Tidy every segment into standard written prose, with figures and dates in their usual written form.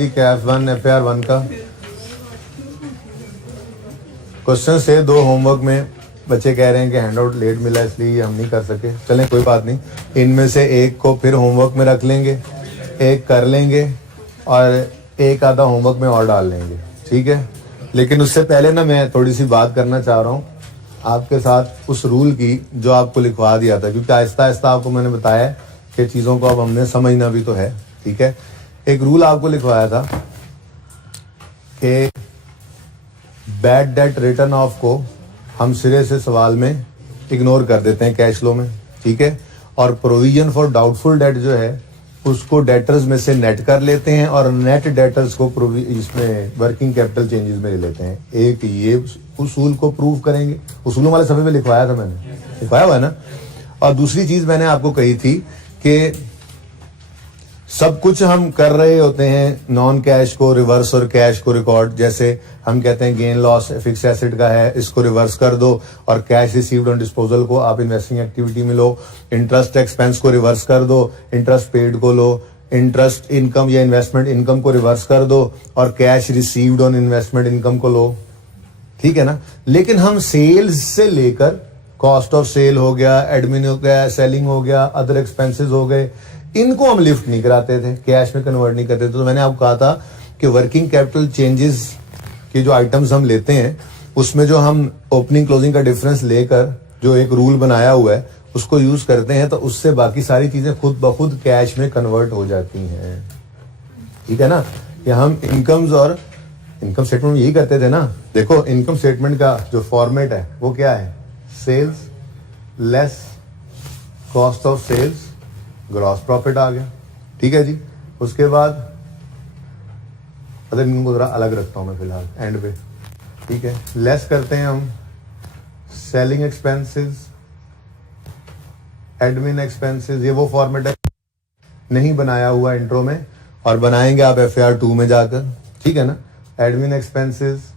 जी क्या F1 FAR1 का question से 2 होमवर्क में बच्चे कह रहे हैं कि हैंडआउट लेट मिला इसलिए हम नहीं कर सके। चलें कोई बात नहीं, इनमें से एक को फिर होमवर्क में रख लेंगे, एक कर लेंगे और एक आधा होमवर्क में और डाल लेंगे, ठीक है। लेकिन उससे पहले ना मैं थोड़ी सी बात करना चाह रहा हूँ आपके साथ उस रूल की जो आपको लिखवा दिया था, क्योंकि आहिस्ता आहिस्ता आपको मैंने बताया कि चीज़ों को अब हमने समझना भी तो है, ठीक है। एक रूल आपको लिखवाया था कि बैड डेट रिटर्न ऑफ को हम सिरे से सवाल में इग्नोर कर देते हैं कैश फ्लो में, ठीक है। और प्रोविजन फॉर डाउटफुल डेट जो है उसको डेटर्स में से नेट कर लेते हैं और नेट डेटर्स को इसमें वर्किंग कैपिटल चेंजेस में ले लेते हैं। एक ये उसूल को प्रूव करेंगे, उसूलों वाले सफ़े में लिखवाया था मैंने, लिखवाया हुआ है ना। और दूसरी चीज़ मैंने आपको कही थी कि सब कुछ हम कर रहे होते हैं नॉन कैश को रिवर्स और कैश को रिकॉर्ड। जैसे हम कहते हैं गेन लॉस फिक्स एसेट का है, इसको रिवर्स कर दो और कैश रिसीव्ड ऑन डिस्पोजल को आप इन्वेस्टिंग एक्टिविटी में लो। इंटरेस्ट एक्सपेंस को रिवर्स कर दो, इंटरेस्ट पेड को लो। इंटरेस्ट इनकम या इन्वेस्टमेंट इनकम को रिवर्स कर दो और cash received on investment income को लो, ठीक है ना। लेकिन हम सेल्स से लेकर कॉस्ट ऑफ सेल हो गया, एडमिन हो गया, सेलिंग हो गया, अदर एक्सपेंसेस हो गए, इनको हम लिफ्ट नहीं कराते थे, कैश में कन्वर्ट नहीं करते थे। तो मैंने आपको कहा था कि वर्किंग कैपिटल चेंजेस के जो आइटम्स हम लेते हैं उसमें जो हम ओपनिंग क्लोजिंग का डिफरेंस लेकर जो एक रूल बनाया हुआ है उसको यूज करते हैं, तो उससे बाकी सारी चीजें खुद ब खुद कैश में कन्वर्ट हो जाती हैं, ठीक है ना। कि हम इनकम्स और इनकम स्टेटमेंट में यही करते थे ना। देखो इनकम स्टेटमेंट का जो फॉर्मेट है वो क्या है, sales less cost of sales gross profit आ गया, ठीक है जी। उसके बाद अगर इनको जरा अलग रखता हूं मैं फिलहाल एंड पे, ठीक है। लेस करते हैं हम सेलिंग एक्सपेंसेस, एडमिन एक्सपेंसेस, ये वो फॉर्मेट है नहीं बनाया हुआ इंट्रो में और बनाएंगे आप FAR2 में जाकर, ठीक है ना। एडमिन एक्सपेंसेस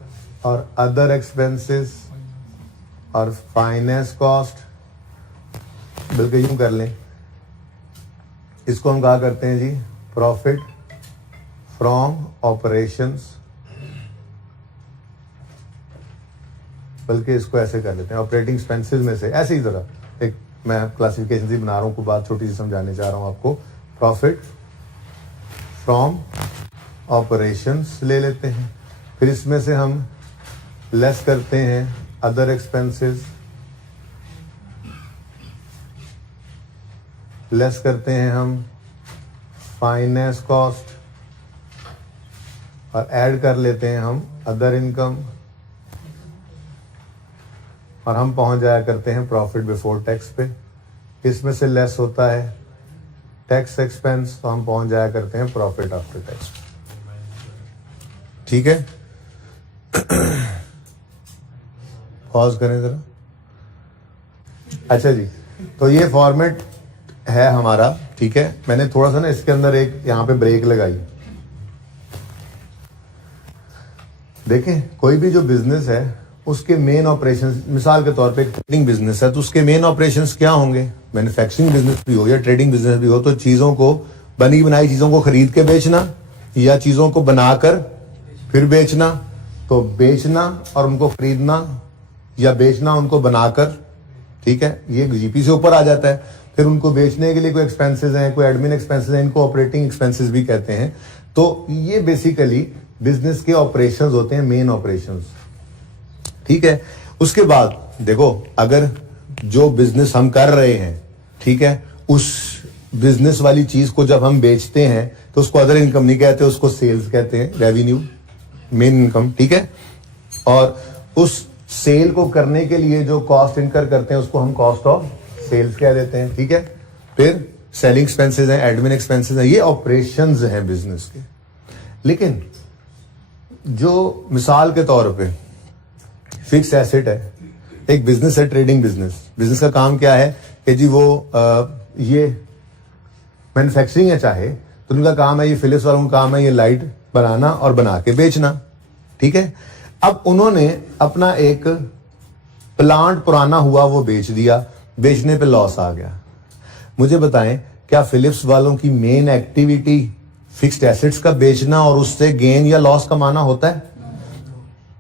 और अदर एक्सपेंसेस और फाइनेंस कॉस्ट, बल्कि यूं कर लें, इसको हम कहा करते हैं जी प्रॉफिट फ्रॉम ऑपरेशंस, बल्कि इसको ऐसे कर लेते हैं ऑपरेटिंग एक्सपेंसेस में से, ऐसे ही तरह एक मैं क्लासिफिकेशन सी बना रहा हूँ, को बात छोटी सी समझाने चाह रहा हूँ आपको। प्रॉफिट फ्रॉम ऑपरेशंस ले लेते हैं, फिर इसमें से हम लेस करते हैं अदर एक्सपेंसेस, लेस करते हैं हम फाइनेंस कॉस्ट और ऐड कर लेते हैं हम अदर इनकम और हम पहुंच जाया करते हैं प्रॉफिट बिफोर टैक्स पे। इसमें से लेस होता है टैक्स एक्सपेंस, तो हम पहुंच जाया करते हैं प्रॉफिट आफ्टर टैक्स, ठीक है। पॉज करें जरा। अच्छा जी, तो ये फॉर्मेट है हमारा, ठीक है। मैंने थोड़ा सा ना इसके अंदर एक यहाँ पे ब्रेक लगाई। देखें कोई भी जो बिजनेस है उसके मेन ऑपरेशंस, मिसाल के तौर पे ट्रेडिंग बिजनेस है तो उसके मेन ऑपरेशंस क्या होंगे, मैन्युफैक्चरिंग बिजनेस भी हो या ट्रेडिंग बिजनेस भी हो, तो चीजों को बनी बनाई चीजों को खरीद के बेचना या चीजों को बनाकर फिर बेचना। तो बेचना और उनको खरीदना या बेचना उनको बनाकर, ठीक है, ये जीपी से ऊपर आ जाता है। फिर उनको बेचने के लिए कोई एक्सपेंसेस हैं, कोई एडमिन एक्सपेंसेस हैं, इनको ऑपरेटिंग एक्सपेंसेस भी कहते हैं। तो ये बेसिकली बिजनेस के ऑपरेशंस होते हैं, मेन ऑपरेशंस, ठीक है। उसके बाद देखो अगर जो बिजनेस हम कर रहे हैं, ठीक है, उस बिजनेस वाली चीज को जब हम बेचते हैं तो उसको अदर इनकम नहीं कहते, उसको सेल्स कहते हैं, रेवेन्यू, मेन इनकम, ठीक है। और उस सेल को करने के लिए जो कॉस्ट इनकर करते हैं उसको हम कॉस्ट ऑफ सेल्स कह देते हैं, ठीक है। फिर सेलिंग एक्सपेंसेस हैं, एडमिन एक्सपेंसेस हैं, ये ऑपरेशंस हैं बिजनेस के। लेकिन जो मिसाल के तौर पे फिक्स एसेट है, एक बिजनेस है ट्रेडिंग बिजनेस, बिजनेस का काम क्या है कि जी वो ये मैन्युफैक्चरिंग है चाहे, तो उनका काम है, ये फिलिप्स वालों का काम है ये लाइट बनाना और बना के बेचना, ठीक है। अब उन्होंने अपना एक प्लांट पुराना हुआ वो बेच दिया, बेचने पे लॉस आ गया। मुझे बताएं क्या फिलिप्स वालों की मेन एक्टिविटी फिक्स्ड एसेट्स का बेचना और उससे गेन या लॉस कमाना होता है।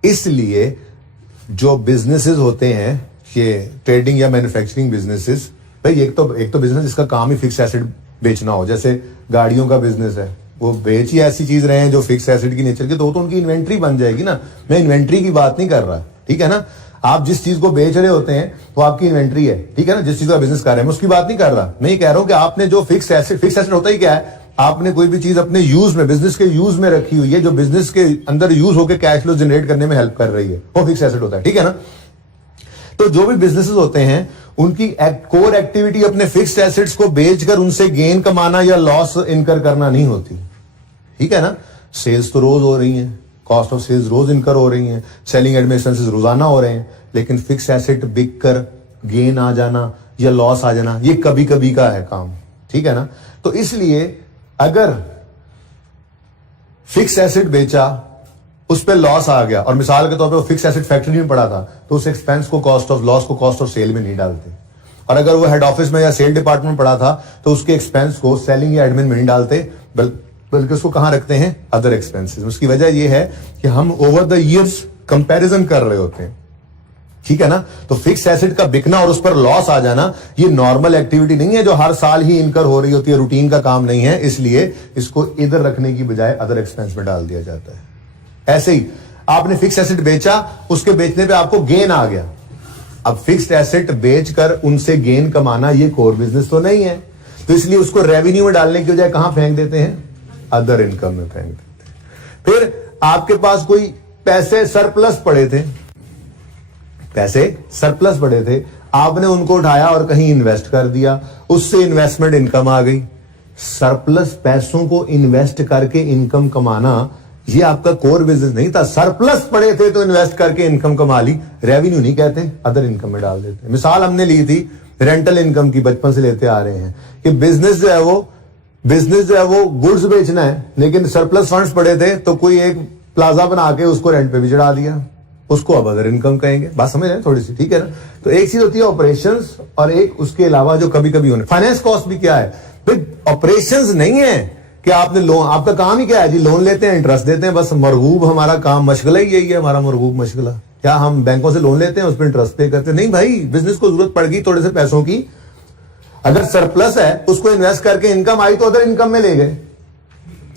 इसलिए जो बिजनेसेस होते हैं, ये ट्रेडिंग या मैन्युफैक्चरिंग बिजनेसेस, भाई एक तो बिजनेस जिसका काम ही फिक्स एसेट बेचना हो, जैसे गाड़ियों का बिजनेस है, वो बेच ही ऐसी चीज रहे हैं जो फिक्स एसेट की नेचर की, तो उनकी इन्वेंट्री बन जाएगी ना। मैं इन्वेंट्री की बात नहीं कर रहा, ठीक है ना। आप जिस चीज को बेच रहे होते हैं वो आपकी इन्वेंट्री है, ठीक है ना। जिस चीज का बिजनेस कर रहे हैं मैं उसकी बात नहीं कर रहा। मैं ये कह रहा हूं कि आपने जो फिक्स एसेट होता ही क्या है, आपने कोई भी चीज अपने यूज में, बिजनेस के यूज में रखी हुई है, जो बिजनेस के अंदर यूज होकर कैश फ्लो जनरेट करने में हेल्प कर रही है, वो फिक्स एसेट होता है, ठीक है ना। तो जो भी बिजनेसेस होते हैं उनकी कोर एक्टिविटी अपने फिक्स्ड एसेट्स को बेचकर उनसे गेन कमाना या लॉस इनकर करना नहीं होती, ठीक है ना। सेल्स तो रोज हो रही हैं, कॉस्ट ऑफ सेल्स रोज इनकर हो रही हैं, सेलिंग एडमिन एक्सपेंसेस रोजाना हो रहे हैं, लेकिन फिक्स एसेट बिक कर गेन आ जाना या लॉस आ जाना ये कभी कभी का है काम, ठीक है ना। तो इसलिए अगर फिक्स एसेट बेचा, उस पर लॉस आ गया, और मिसाल के तौर पे वो फिक्स एसेट फैक्ट्री में पड़ा था, तो उस एक्सपेंस को कॉस्ट ऑफ लॉस को कॉस्ट ऑफ सेल में नहीं डालते। और अगर वो हेड ऑफिस में या सेल डिपार्टमेंट में पड़ा था तो उसके एक्सपेंस को सेलिंग या एडमिन में नहीं डालते, बल्कि उसको कहां रखते हैं, अदर एक्सपेंसेस। उसकी वजह यह है कि हम ओवर द ईयर्स कंपैरिजन कर रहे होते हैं, ठीक है ना। तो फिक्स एसेट का बिकना और उस पर लॉस आ जाना ये नॉर्मल एक्टिविटी नहीं है जो हर साल ही इनकर हो रही होती है, रूटीन का काम नहीं है, इसलिए इसको इधर रखने की बजाय अदर एक्सपेंस में डाल दिया जाता है। ऐसे ही आपने फिक्स एसेट बेचा, उसके बेचने पे आपको गेन आ गया, अब फिक्स्ड एसेट बेचकर उनसे गेन कमाना ये कोर बिजनेस तो नहीं है, तो इसलिए उसको रेवेन्यू में डालने की बजाय कहां फेंक देते हैं, अदर इनकम में फेंक देते हैं। फिर आपके पास कोई पैसे सरप्लस पड़े थे, आपने उनको उठाया और कहीं इन्वेस्ट कर दिया, उससे इन्वेस्टमेंट इनकम आ गई। सरप्लस पैसों को इन्वेस्ट करके इनकम कमाना ये आपका कोर बिजनेस नहीं था। सरप्लस पड़े थे तो इन्वेस्ट करके इनकम कमा ली, रेवेन्यू नहीं कहते, अदर इनकम में डाल देते। मिसाल हमने ली थी रेंटल इनकम की, बचपन से लेते आ रहे हैं कि बिजनेस जो है वो गुड्स बेचना है, लेकिन सरप्लस फंड्स पड़े थे तो कोई एक प्लाजा बना के उसको रेंट पे भी चढ़ा दिया, उसको अब अदर इनकम कहेंगे। बात समझ रहे हैं थोड़ी सी, ठीक है ना। तो एक चीज होती है ऑपरेशंस, और एक उसके अलावा जो कभी कभी होने। फाइनेंस कॉस्ट भी क्या है भाई, ऑपरेशंस नहीं है कि आपने लोन, आपका काम ही क्या है जी, लोन लेते हैं, इंटरेस्ट देते हैं, बस मरगूब हमारा काम, मशगला ही यही है हमारा मरगूब मशगला। क्या हम बैंकों से लोन लेते हैं, उस पर इंटरेस्ट पे करते हैं? नहीं भाई, बिजनेस को जरूरत पड़ गई थोड़े से पैसों की, अगर सरप्लस है उसको इन्वेस्ट करके इनकम आई तो अदर इनकम में ले गए,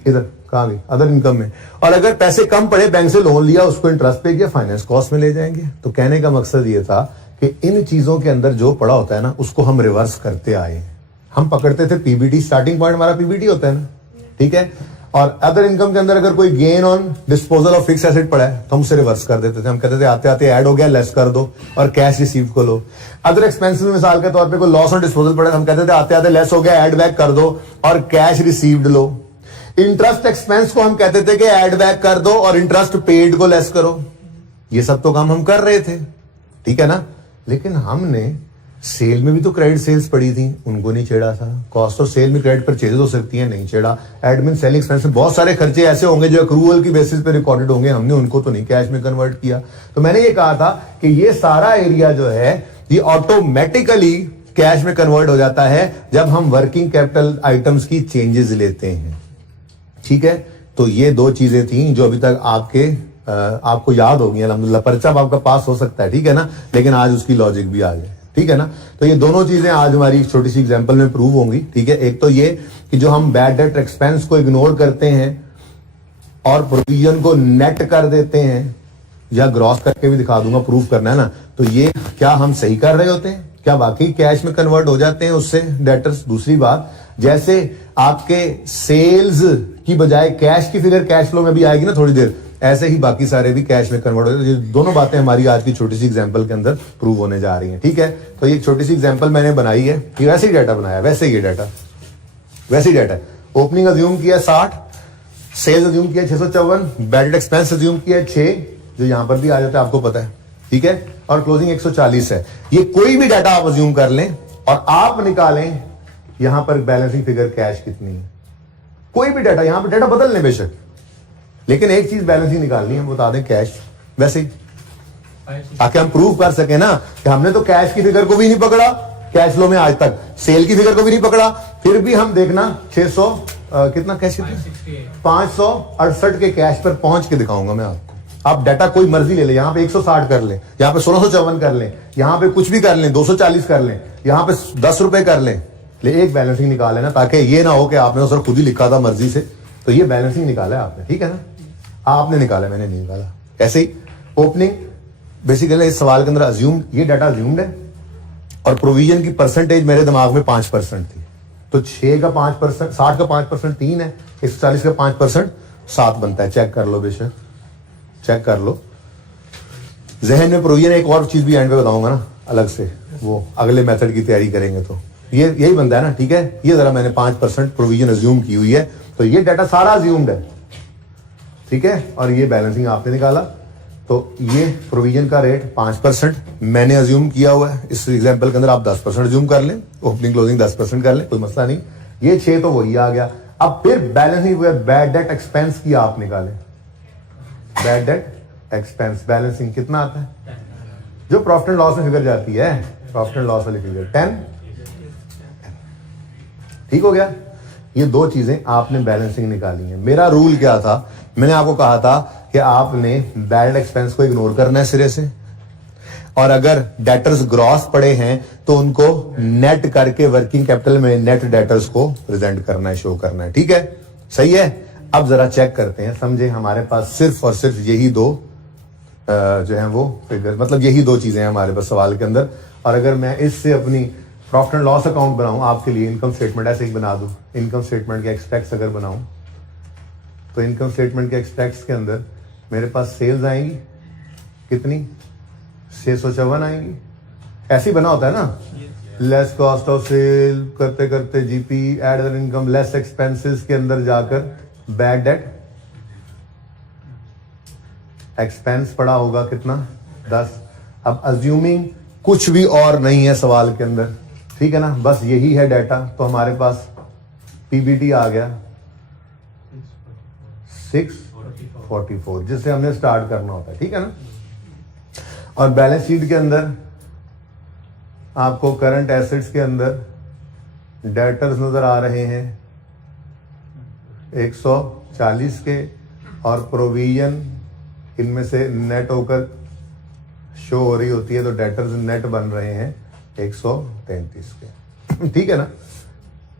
इधर कहां गई, अदर इनकम में। और अगर पैसे कम पड़े, बैंक से लोन लिया, उसको इंटरेस्ट पे किया, फाइनेंस कॉस्ट में ले जाएंगे। तो कहने का मकसद ये था कि इन चीजों के अंदर जो पड़ा होता है ना, उसको हम रिवर्स करते आए। हम पकड़ते थे पीबीटी, स्टार्टिंग पॉइंट हमारा पीबीटी होता है ना, ठीक है। और अदर इनकम के अंदर अगर कोई gain on disposal of fix asset पड़ा है तो हम उसे रिवर्स कर देते थे। हम कहते थे आते आते ऐड हो गया, लेस कर दो और कैश रिसीव को लो। अदर एक्सपेंसेस में मिसाल के तौर पे कोई लॉस ऑन डिस्पोजल पड़ा है, हम कहते थे आते आते लेस हो गया, ऐड बैक कर दो और कैश रिसीव्ड लो। इंटरेस्ट एक्सपेंस को हम कहते थे कि ऐड बैक कर दो और इंटरेस्ट पेड को लेस करो। ये सब तो काम हम कर रहे थे, ठीक है ना। लेकिन हमने सेल में भी तो क्रेडिट सेल्स पड़ी थी, उनको नहीं छेड़ा था। कॉस्ट ऑफ सेल में क्रेडिट परचेजेस हो सकती है, नहीं छेड़ा। एडमिन सेलिंग एक्सपेंस में बहुत सारे खर्चे ऐसे होंगे जो अक्रूवल की बेसिस पे रिकॉर्डेड होंगे, हमने उनको तो नहीं कैश में कन्वर्ट किया। तो मैंने ये कहा था कि ये सारा एरिया जो है ये ऑटोमेटिकली कैश में कन्वर्ट हो जाता है जब हम वर्किंग कैपिटल आइटम्स की चेंजेस लेते हैं, ठीक है। तो ये दो चीजें थी जो अभी तक आपको याद होगी अल्हम्दुलिल्लाह। पर्चा आपका पास हो सकता है, ठीक है ना, लेकिन आज उसकी लॉजिक भी आ जाए, ठीक है ना। तो ये दोनों चीजें आज हमारी एक छोटी सी एग्जांपल में प्रूव होंगी, ठीक है। एक तो ये कि जो हम बैड डेट एक्सपेंस को इग्नोर करते हैं और प्रोविजन को नेट कर देते हैं, या ग्रॉस करके भी दिखा दूंगा, प्रूव करना है ना, तो ये क्या हम सही कर रहे होते हैं, क्या वाकई कैश में कन्वर्ट हो जाते हैं उससे डेटर्स। दूसरी बात, जैसे आपके सेल्स की बजाय कैश की फिगर कैश फ्लो में भी आएगी ना थोड़ी देर, ऐसे ही बाकी सारे भी कैश में कन्वर्ट हो जाते हैं। दोनों बातें हमारी आज की छोटी सी एग्जांपल के अंदर प्रूव होने जा रही हैं, ठीक है। तो ये छोटी सी एग्जांपल मैंने बनाई है, ये वैसे ही डाटा बनाया, वैसे ही डाटा ओपनिंग अज्यूम किया 60, सेल्स अज्यूम किया 654, बैड एक्सपेंस अज्यूम किया 6, जो यहां पर भी आ जाता है आपको पता है, ठीक है। और क्लोजिंग 140 है। ये कोई भी डाटा आप अज्यूम कर लें और आप निकालें यहां पर बैलेंसिंग फिगर कैश कितनी है, कोई भी डाटा, यहां पर डाटा बदल लें बेशक, लेकिन एक चीज बैलेंसिंग निकालनी है, बता दें कैश, वैसे ही ताकि हम प्रूव कर सके ना कि हमने तो कैश की फिगर को भी नहीं पकड़ा कैश फ्लो में आज तक, सेल की फिगर को भी नहीं पकड़ा, फिर भी हम देखना कितना कैश, 568 के कैश पर पहुंच के दिखाऊंगा मैं आपको। आप डाटा कोई मर्जी ले ले, यहाँ पे 160 कर लें, यहाँ पे 1654 कर लें, यहाँ पे कुछ भी कर लें, 240 कर लें, यहाँ पे 10 रुपए कर लें, ले एक बैलेंसिंग निकाल लेना, ताकि ये ना हो कि आपने सर खुद ही लिखा था मर्जी से, तो ये बैलेंसिंग निकाला है आपने, ठीक है ना, आपने निकाला, मैंने नहीं निकाला। ऐसे ही ओपनिंग बेसिकली इस सवाल के अंदर अज्यूम, ये डाटा अज्यूम्ड है और प्रोविजन की परसेंटेज मेरे दिमाग में 5% थी, तो 6 का 5%, 60 का 5% 3 है, 140 का 5% 7 बनता है। चेक कर लो बेशक, चेक कर लो जहन में। प्रोविजन एक और चीज भी एंड पे बताऊंगा ना अलग से, वो अगले मेथड की तैयारी करेंगे तो ये यही बनता है ना, ठीक है। ये जरा मैंने 5% प्रोविजन अज्यूम की हुई है, तो ये डाटा सारा अज्यूम्ड है, ठीक है। और ये बैलेंसिंग आपने निकाला, तो ये प्रोविजन का रेट 5% मैंने अज्यूम किया हुआ है। इस एग्जांपल के अंदर आप 10% अज्यूम कर लें, ओपनिंग क्लोजिंग 10% कर लें, कोई मसला नहीं। ये 6 तो वही आ गया। अब फिर बैलेंसिंग बैड डेट एक्सपेंस की आप निकालें। बैड डेट एक्सपेंस बैलेंसिंग कितना आता है, जो प्रॉफिट एंड लॉस में फिगर जाती है, प्रॉफिट एंड लॉस वाली फिगर 10, ठीक हो गया। ये दो चीजें आपने बैलेंसिंग निकाली है। मेरा रूल क्या था, मैंने आपको कहा था कि आपने बैड एक्सपेंस को इग्नोर करना है सिरे से, और अगर डेटर्स ग्रॉस पड़े हैं तो उनको नेट करके वर्किंग कैपिटल में नेट डेटर्स को प्रेजेंट करना है, शो करना है, ठीक है, सही है। अब जरा चेक करते हैं, समझे, हमारे पास सिर्फ और सिर्फ यही दो जो है वो फिगर, मतलब यही दो चीजें हैं हमारे पास सवाल के अंदर। और अगर मैं इससे अपनी प्रॉफिट एंड लॉस अकाउंट बनाऊं आपके लिए, इनकम स्टेटमेंट ऐसे ही बना दूं, इनकम स्टेटमेंट के एक्सट्रैक्ट्स अगर बनाऊं, तो इनकम स्टेटमेंट के एक्सट्रैक्ट्स के अंदर मेरे पास सेल्स आएंगी कितनी, 654 आएंगी, ऐसे ही बना होता है ना, लेस कॉस्ट ऑफ सेल करते करते GP add other income less expenses के अंदर जाकर बैड डेट एक्सपेंस पड़ा होगा कितना, 10। अब अज्यूमिंग कुछ भी और नहीं है सवाल के अंदर, ठीक है ना, बस यही है डाटा, तो हमारे पास पीबीटी आ गया 644, जिससे हमने स्टार्ट करना होता है, ठीक है ना। और बैलेंस शीट के अंदर आपको करंट एसेट्स के अंदर डेटर्स नजर आ रहे हैं 140 के, और प्रोविजन इनमें से नेट होकर शो हो रही होती है, तो डेटर्स नेट बन रहे हैं 133 के, ठीक है ना।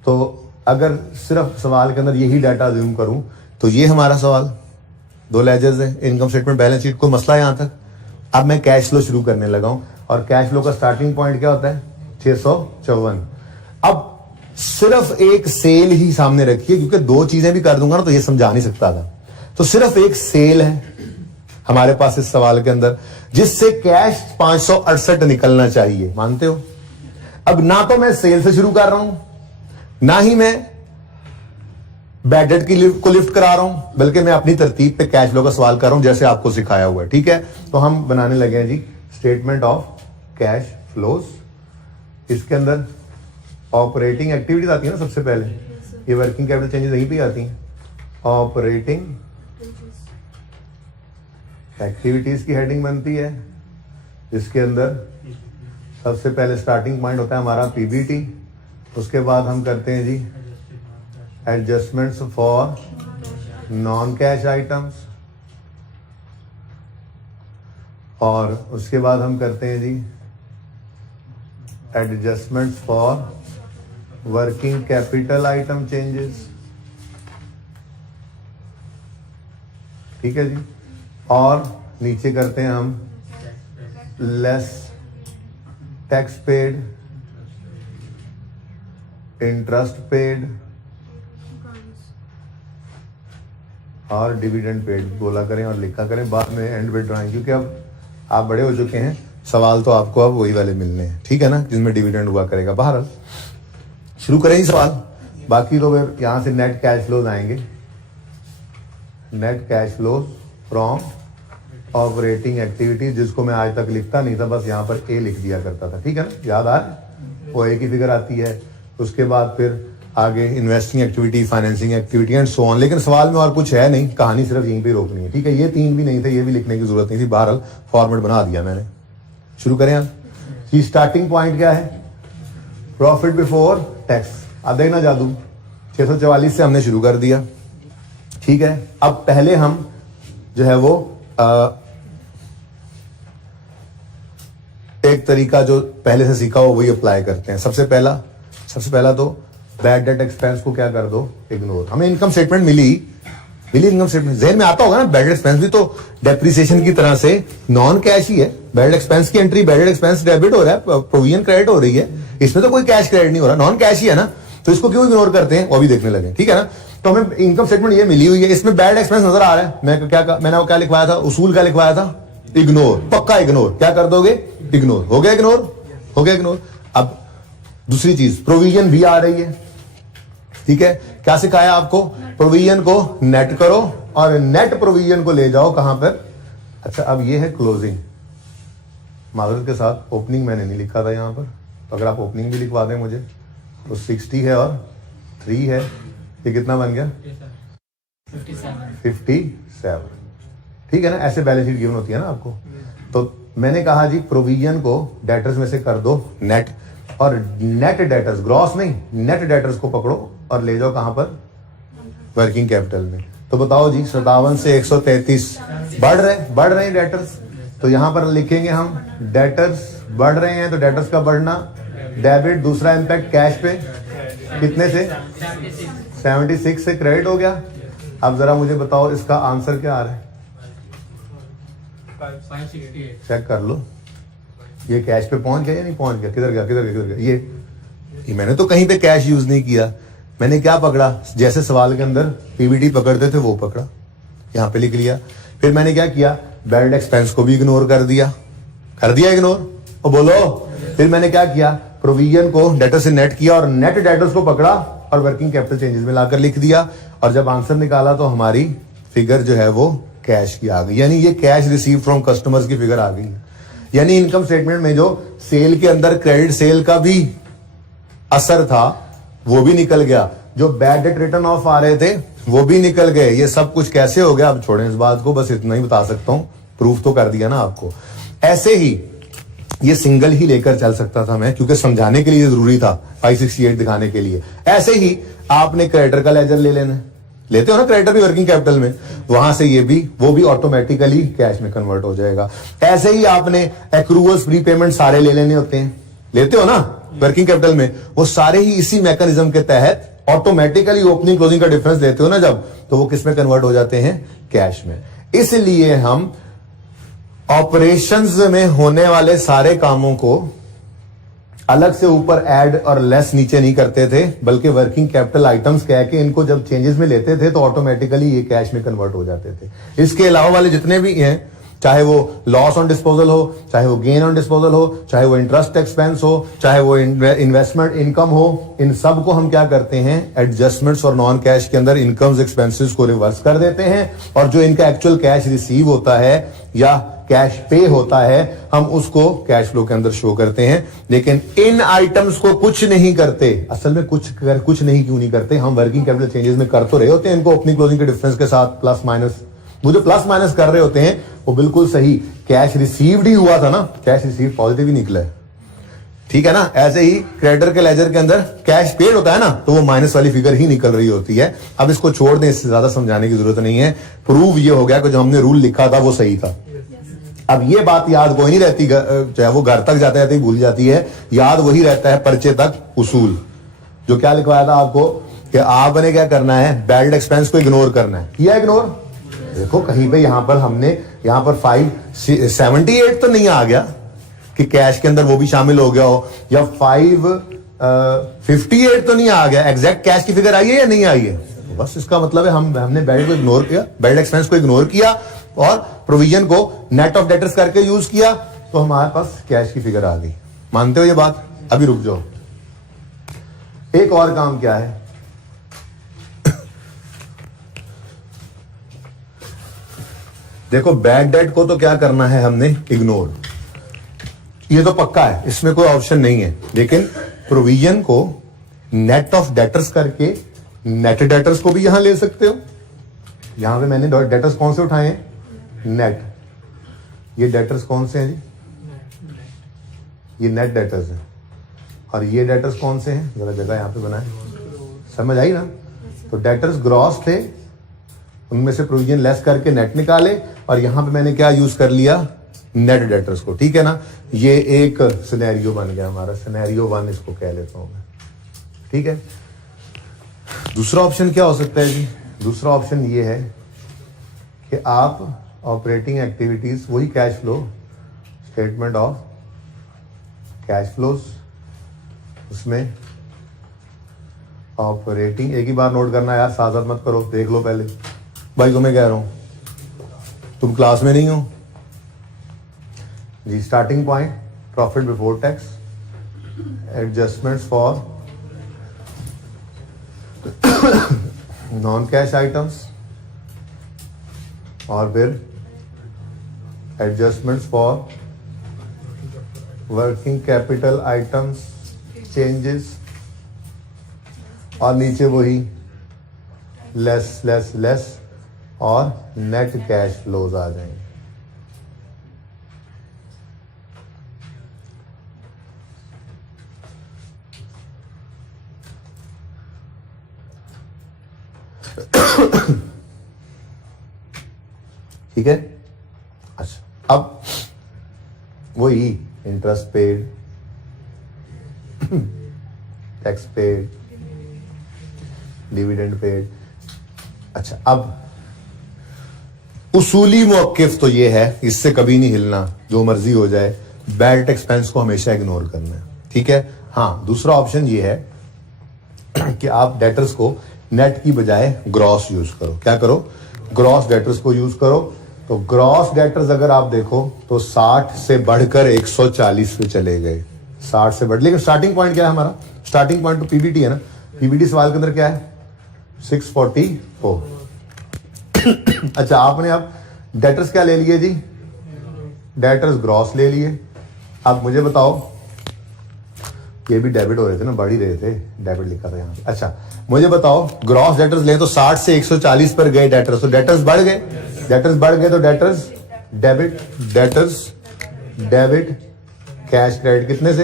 तो अगर सिर्फ सवाल के अंदर यही डाटा अज्यूम करूं तो ये हमारा सवाल, दो लेजर्स है, इनकम स्टेटमेंट बैलेंस शीट, कोई मसला है यहां तक। अब मैं कैश फ्लो शुरू करने लगा हूं, और कैश फ्लो का स्टार्टिंग पॉइंट क्या होता है, 654। अब सिर्फ एक सेल ही सामने रखिए, क्योंकि दो चीजें भी कर दूंगा ना तो ये समझा नहीं सकता था, तो सिर्फ एक सेल है हमारे पास इस सवाल के अंदर, जिससे कैश 568 निकलना चाहिए, मानते हो। अब ना तो मैं सेल से शुरू कर रहा हूं, ना ही मैं बैड डेट की को लिफ्ट करा रहा हूं, बल्कि मैं अपनी तरतीब पे कैश फ्लो का सवाल कर रहा हूं, जैसे आपको सिखाया हुआ है, ठीक है। तो हम बनाने लगे हैं जी स्टेटमेंट ऑफ कैश फ्लोज। इसके अंदर ऑपरेटिंग एक्टिविटीज आती है ना सबसे पहले, ये वर्किंग कैपिटल चेंजेस यहीं पे आती हैं। ऑपरेटिंग एक्टिविटीज की हेडिंग बनती है, जिसके अंदर सबसे पहले स्टार्टिंग पॉइंट होता है हमारा पीबीटी, उसके बाद हम करते हैं जी adjustments for non cash items, और उसके बाद हम करते हैं जी adjustments for working capital item changes, ठीक है जी। और नीचे करते हैं हम less tax paid, interest paid और डिविडेंड पेड बोला करें और लिखा करें, बाद में एंड पे ड्राइंग, क्योंकि अब आप बड़े हो चुके हैं, सवाल तो आपको अब वही वाले मिलने हैं, ठीक है ना, जिसमें डिविडेंड हुआ करेगा। बहरहाल शुरू करें ही सवाल, बाकी तो फिर यहां से नेट कैश फ्लोज आएंगे, net cash flows from operating activities, जिसको मैं आज तक लिखता नहीं था, बस यहां पर ए लिख दिया करता था, ठीक है ना, याद आ रहा है, वो ए की फिगर आती है। उसके बाद फिर आगे investing activity, financing activity and so on. लेकिन सवाल में और कुछ है नहीं, कहानी सिर्फ यहीं पे रोकनी है, ठीक है। ये 3 भी नहीं थे, ये भी लिखने की जरूरत नहीं थी, बहरहाल फॉर्मेट बना दिया मैंने। शुरू करें आप, स्टार्टिंग पॉइंट क्या है, प्रॉफिट बिफोर टैक्स। अब देखना जादू, 644 से हमने शुरू कर दिया, ठीक है। अब पहले हम जो है वो एक तरीका जो पहले से सीखा हो वही अप्लाई करते हैं। सबसे पहला तो बैड डेट एक्सपेंस को क्या कर दो, इग्नोर। हमें इनकम स्टेटमेंट मिली इनकम स्टेटमेंट जेन में आता होगा ना। बैड डेट एक्सपेंस भी तो डेप्रिसिएशन की तरह से नॉन कैश ही है। बैड डेट एक्सपेंस की entry, bad debt expense debit हो रहा है, प्रोविजन क्रेडिट हो रही है, इसमें तो कोई कैश क्रेडिट नहीं हो रहा, नॉन कैश ही है ना। तो इसको क्यों इग्नोर करते हैं वो भी देखने लगे, ठीक है ना। तो हमें इनकम स्टेटमेंट ये मिली हुई है, इसमें बैड एक्सपेंस नजर आ रहा है। मैंने वो क्या लिखवाया था, उसूल क्या लिखवाया था, इग्नोर, पक्का इग्नोर। क्या कर दोगे, इग्नोर। हो गया इग्नोर। अब दूसरी चीज प्रोविजन भी आ रही है, ठीक है। क्या सिखाया आपको, प्रोविजन को नेट करो और नेट प्रोविजन को ले जाओ कहां पर। अच्छा, अब ये है क्लोजिंग। माजरत के साथ ओपनिंग मैंने नहीं लिखा था यहां पर, तो अगर आप ओपनिंग भी लिखवा दें मुझे तो 60 है और 3 है, ये कितना बन गया 57, ठीक है ना। ऐसे बैलेंस शीट गिवन होती है ना आपको। तो मैंने कहा जी प्रोविजन को डेटर्स में से कर दो नेट, और नेट डेटर्स, ग्रॉस नहीं, नेट डेटर्स को पकड़ो और ले जाओ कहां पर, वर्किंग कैपिटल में। तो बताओ जी 57 से 133 बढ़ रहे हैं डेटर्स। तो यहां पर लिखेंगे हम डेटर्स बढ़ रहे हैं, तो डेटर्स का बढ़ना डेबिट, दूसरा इंपैक्ट कैश पे कितने से 76 से क्रेडिट हो गया। अब जरा मुझे बताओ इसका आंसर क्या आ रहा है, चेक कर लो। ये कैश पे पहुंच गया या नहीं पहुंच गया, किधर गया। ये मैंने तो कहीं पे कैश यूज नहीं किया, मैंने क्या पकड़ा, जैसे सवाल के अंदर पीबीटी पकड़ते थे वो पकड़ा, यहां पे लिख लिया। फिर मैंने क्या किया, बैड एक्सपेंस को भी इग्नोर कर दिया इग्नोर, और बोलो। फिर मैंने क्या किया, प्रोविजन को डेटर से नेट किया और नेट डेटर्स को पकड़ा और वर्किंग कैपिटल चेंजेस में लाकर लिख दिया। और जब आंसर निकाला तो हमारी फिगर जो है वो कैश की आ गई, यानी ये कैश रिसीव फ्रॉम कस्टमर्स की फिगर आ गई। यानी इनकम स्टेटमेंट में जो सेल के अंदर क्रेडिट सेल का भी असर था वो भी निकल गया, जो बैड डेट रिटर्न ऑफ आ रहे थे वो भी निकल गए। ये सब कुछ कैसे हो गया, अब छोड़ें इस बात को, बस इतना ही बता सकता हूं, प्रूफ तो कर दिया ना आपको। ऐसे ही ये सिंगल ही लेकर चल सकता था मैं, क्योंकि समझाने के लिए जरूरी था 568 दिखाने के लिए। ऐसे ही आपने क्रेडिटर का लेजर ले लेना, लेते हो ना क्रेडिटर भी वर्किंग कैपिटल में, वहां से ये भी वो भी ऑटोमेटिकली कैश में कन्वर्ट हो जाएगा। ऐसे ही आपने एक्रूअल्स प्रीपेमेंट सारे ले लेने होते हैं, लेते हो ना वर्किंग कैपिटल में, वो सारे ही इसी मैकेनिज्म के तहत ऑटोमेटिकली ओपनिंग क्लोजिंग का डिफरेंस लेते हो ना जब, तो वो किस में कन्वर्ट हो जाते हैं, कैश में। इसलिए हम ऑपरेशंस में होने वाले सारे कामों को अलग से ऊपर ऐड और लेस नीचे नहीं करते थे, बल्कि वर्किंग कैपिटल आइटम्स कह के इनको जब चेंजेस में लेते थे तो ऑटोमेटिकली ये कैश में कन्वर्ट हो जाते थे। इसके अलावा वाले जितने भी हैं, चाहे वो लॉस ऑन डिस्पोजल हो, चाहे वो गेन ऑन डिस्पोजल हो, चाहे वो इंटरेस्ट एक्सपेंस हो, चाहे वो इन्वेस्टमेंट इनकम हो, इन सब को हम क्या करते हैं, एडजस्टमेंट्स और नॉन कैश के अंदर इनकम्स एक्सपेंसेस को रिवर्स कर देते हैं, और जो इनका एक्चुअल कैश रिसीव होता है या कैश पे होता है हम उसको कैश फ्लो के अंदर शो करते हैं। लेकिन इन आइटम्स को कुछ नहीं करते। असल में कुछ नहीं क्यों नहीं करते, हम वर्किंग कैपिटल चेंजेस में कर तो रहे होते हैं इनको ओपनिंग क्लोजिंग के डिफरेंस के साथ प्लस माइनस, वो जो प्लस माइनस कर रहे होते हैं वो बिल्कुल सही कैश रिसीव्ड ही हुआ था ना, कैश रिसीव पॉजिटिव ही निकला है, ठीक है ना। ऐसे ही क्रेडिटर के लेजर के अंदर कैश पेड होता है ना, तो वो माइनस वाली फिगर ही निकल रही होती है। अब इसको छोड़ दें, इससे ज्यादा समझाने की जरूरत नहीं है। प्रूव ये हो गया कि जो हमने रूल लिखा था वो सही था। अब ये बात याद कोई नहीं रहती, चाहे वो घर तक जाते जाते ही भूल जाती है, याद वही रहता है पर्चे तक उसूल, जो क्या लिखवाया था आपको कि आपने क्या करना है, बैड एक्सपेंस को इग्नोर करना है। किया इग्नोर, देखो कहीं पे यहां पर हमने यहां पर 578 तो नहीं आ गया कि कैश के अंदर वो भी शामिल हो गया हो, या 558 तो नहीं आ गया, एग्जैक्ट कैश की फिगर आई है या नहीं आई है। तो बस इसका मतलब है हमने बैड को इग्नोर किया, बैड एक्सपेंस को इग्नोर किया और प्रोविजन को नेट ऑफ डेटर्स करके यूज किया, तो हमारे पास कैश की फिगर आ गई। मानते हो ये बात? अभी रुक जाओ, एक और काम क्या है, देखो बैड डेट को तो क्या करना है हमने, इग्नोर, ये तो पक्का है, इसमें कोई ऑप्शन नहीं है। लेकिन प्रोविजन को नेट ऑफ डेटर्स करके नेट डेटर्स को भी यहां ले सकते हो। यहां पे मैंने डेटर्स कौन से उठाए हैं, नेट। ये डेटर्स कौन से हैं जी, ये नेट डेटर्स हैं। और ये डेटर्स कौन से हैं, जरा जगह यहां पे बनाए, समझ आई ना। तो डेटर्स ग्रॉस थे, उनमें से प्रोविजन लेस करके नेट निकाले, और यहां पे मैंने क्या यूज कर लिया, नेट डेटर्स को। ठीक है ना, ये एक सिनेरियो बन गया हमारा, सिनेरियो 1 इसको कह लेता हूं मैं। ठीक है, दूसरा ऑप्शन क्या हो सकता है जी? दूसरा ऑप्शन ये है कि आप ऑपरेटिंग एक्टिविटीज, वही cash flow statement of cash flows, उसमें ऑपरेटिंग, एक ही बार नोट करना यार, साथ साथ मत करो, देख लो पहले भाई, तुम्हें कह रहा हूं, तुम क्लास में नहीं हो जी। Starting point profit before tax, adjustments for non cash items, और फिर adjustments for working capital items changes, और नीचे वही लेस लेस लेस और नेट कैश फ्लोज आ जाएंगे। ठीक है, अच्छा अब वही interest paid, tax paid, dividend paid. अच्छा, अब उसूली मौकिफ तो ये है, इससे कभी नहीं हिलना, जो मर्जी हो जाए, बैड एक्सपेंस को हमेशा इग्नोर करना है। ठीक है, हाँ, दूसरा ऑप्शन ये है कि आप डेटर्स को नेट की बजाय ग्रॉस यूज करो। क्या करो? ग्रॉस डेटर्स को यूज करो। तो ग्रॉस डेटर्स अगर आप देखो तो 60 से बढ़कर 140 पे चले गए, 60 से बढ़, लेकिन स्टार्टिंग पॉइंट क्या है हमारा? स्टार्टिंग पॉइंट तो पीबीटी है ना, पीबीटी सवाल के अंदर क्या है? 644। अच्छा, आपने अब डेटर्स क्या ले लिए जी? डेटर्स ग्रॉस ले लिए। अब मुझे बताओ, ये भी डेबिट हो रहे थे ना, बढ़ ही रहे थे, डेबिट लिखा था यहाँ पे। अच्छा, मुझे बताओ, ग्रॉस डेटर्स लें तो 60 से 140 पर गए डेटर्स, तो डेटर्स बढ़ गए, डेटर्स बढ़ गए तो debtors debit, debtors debit, cash credit कितने से?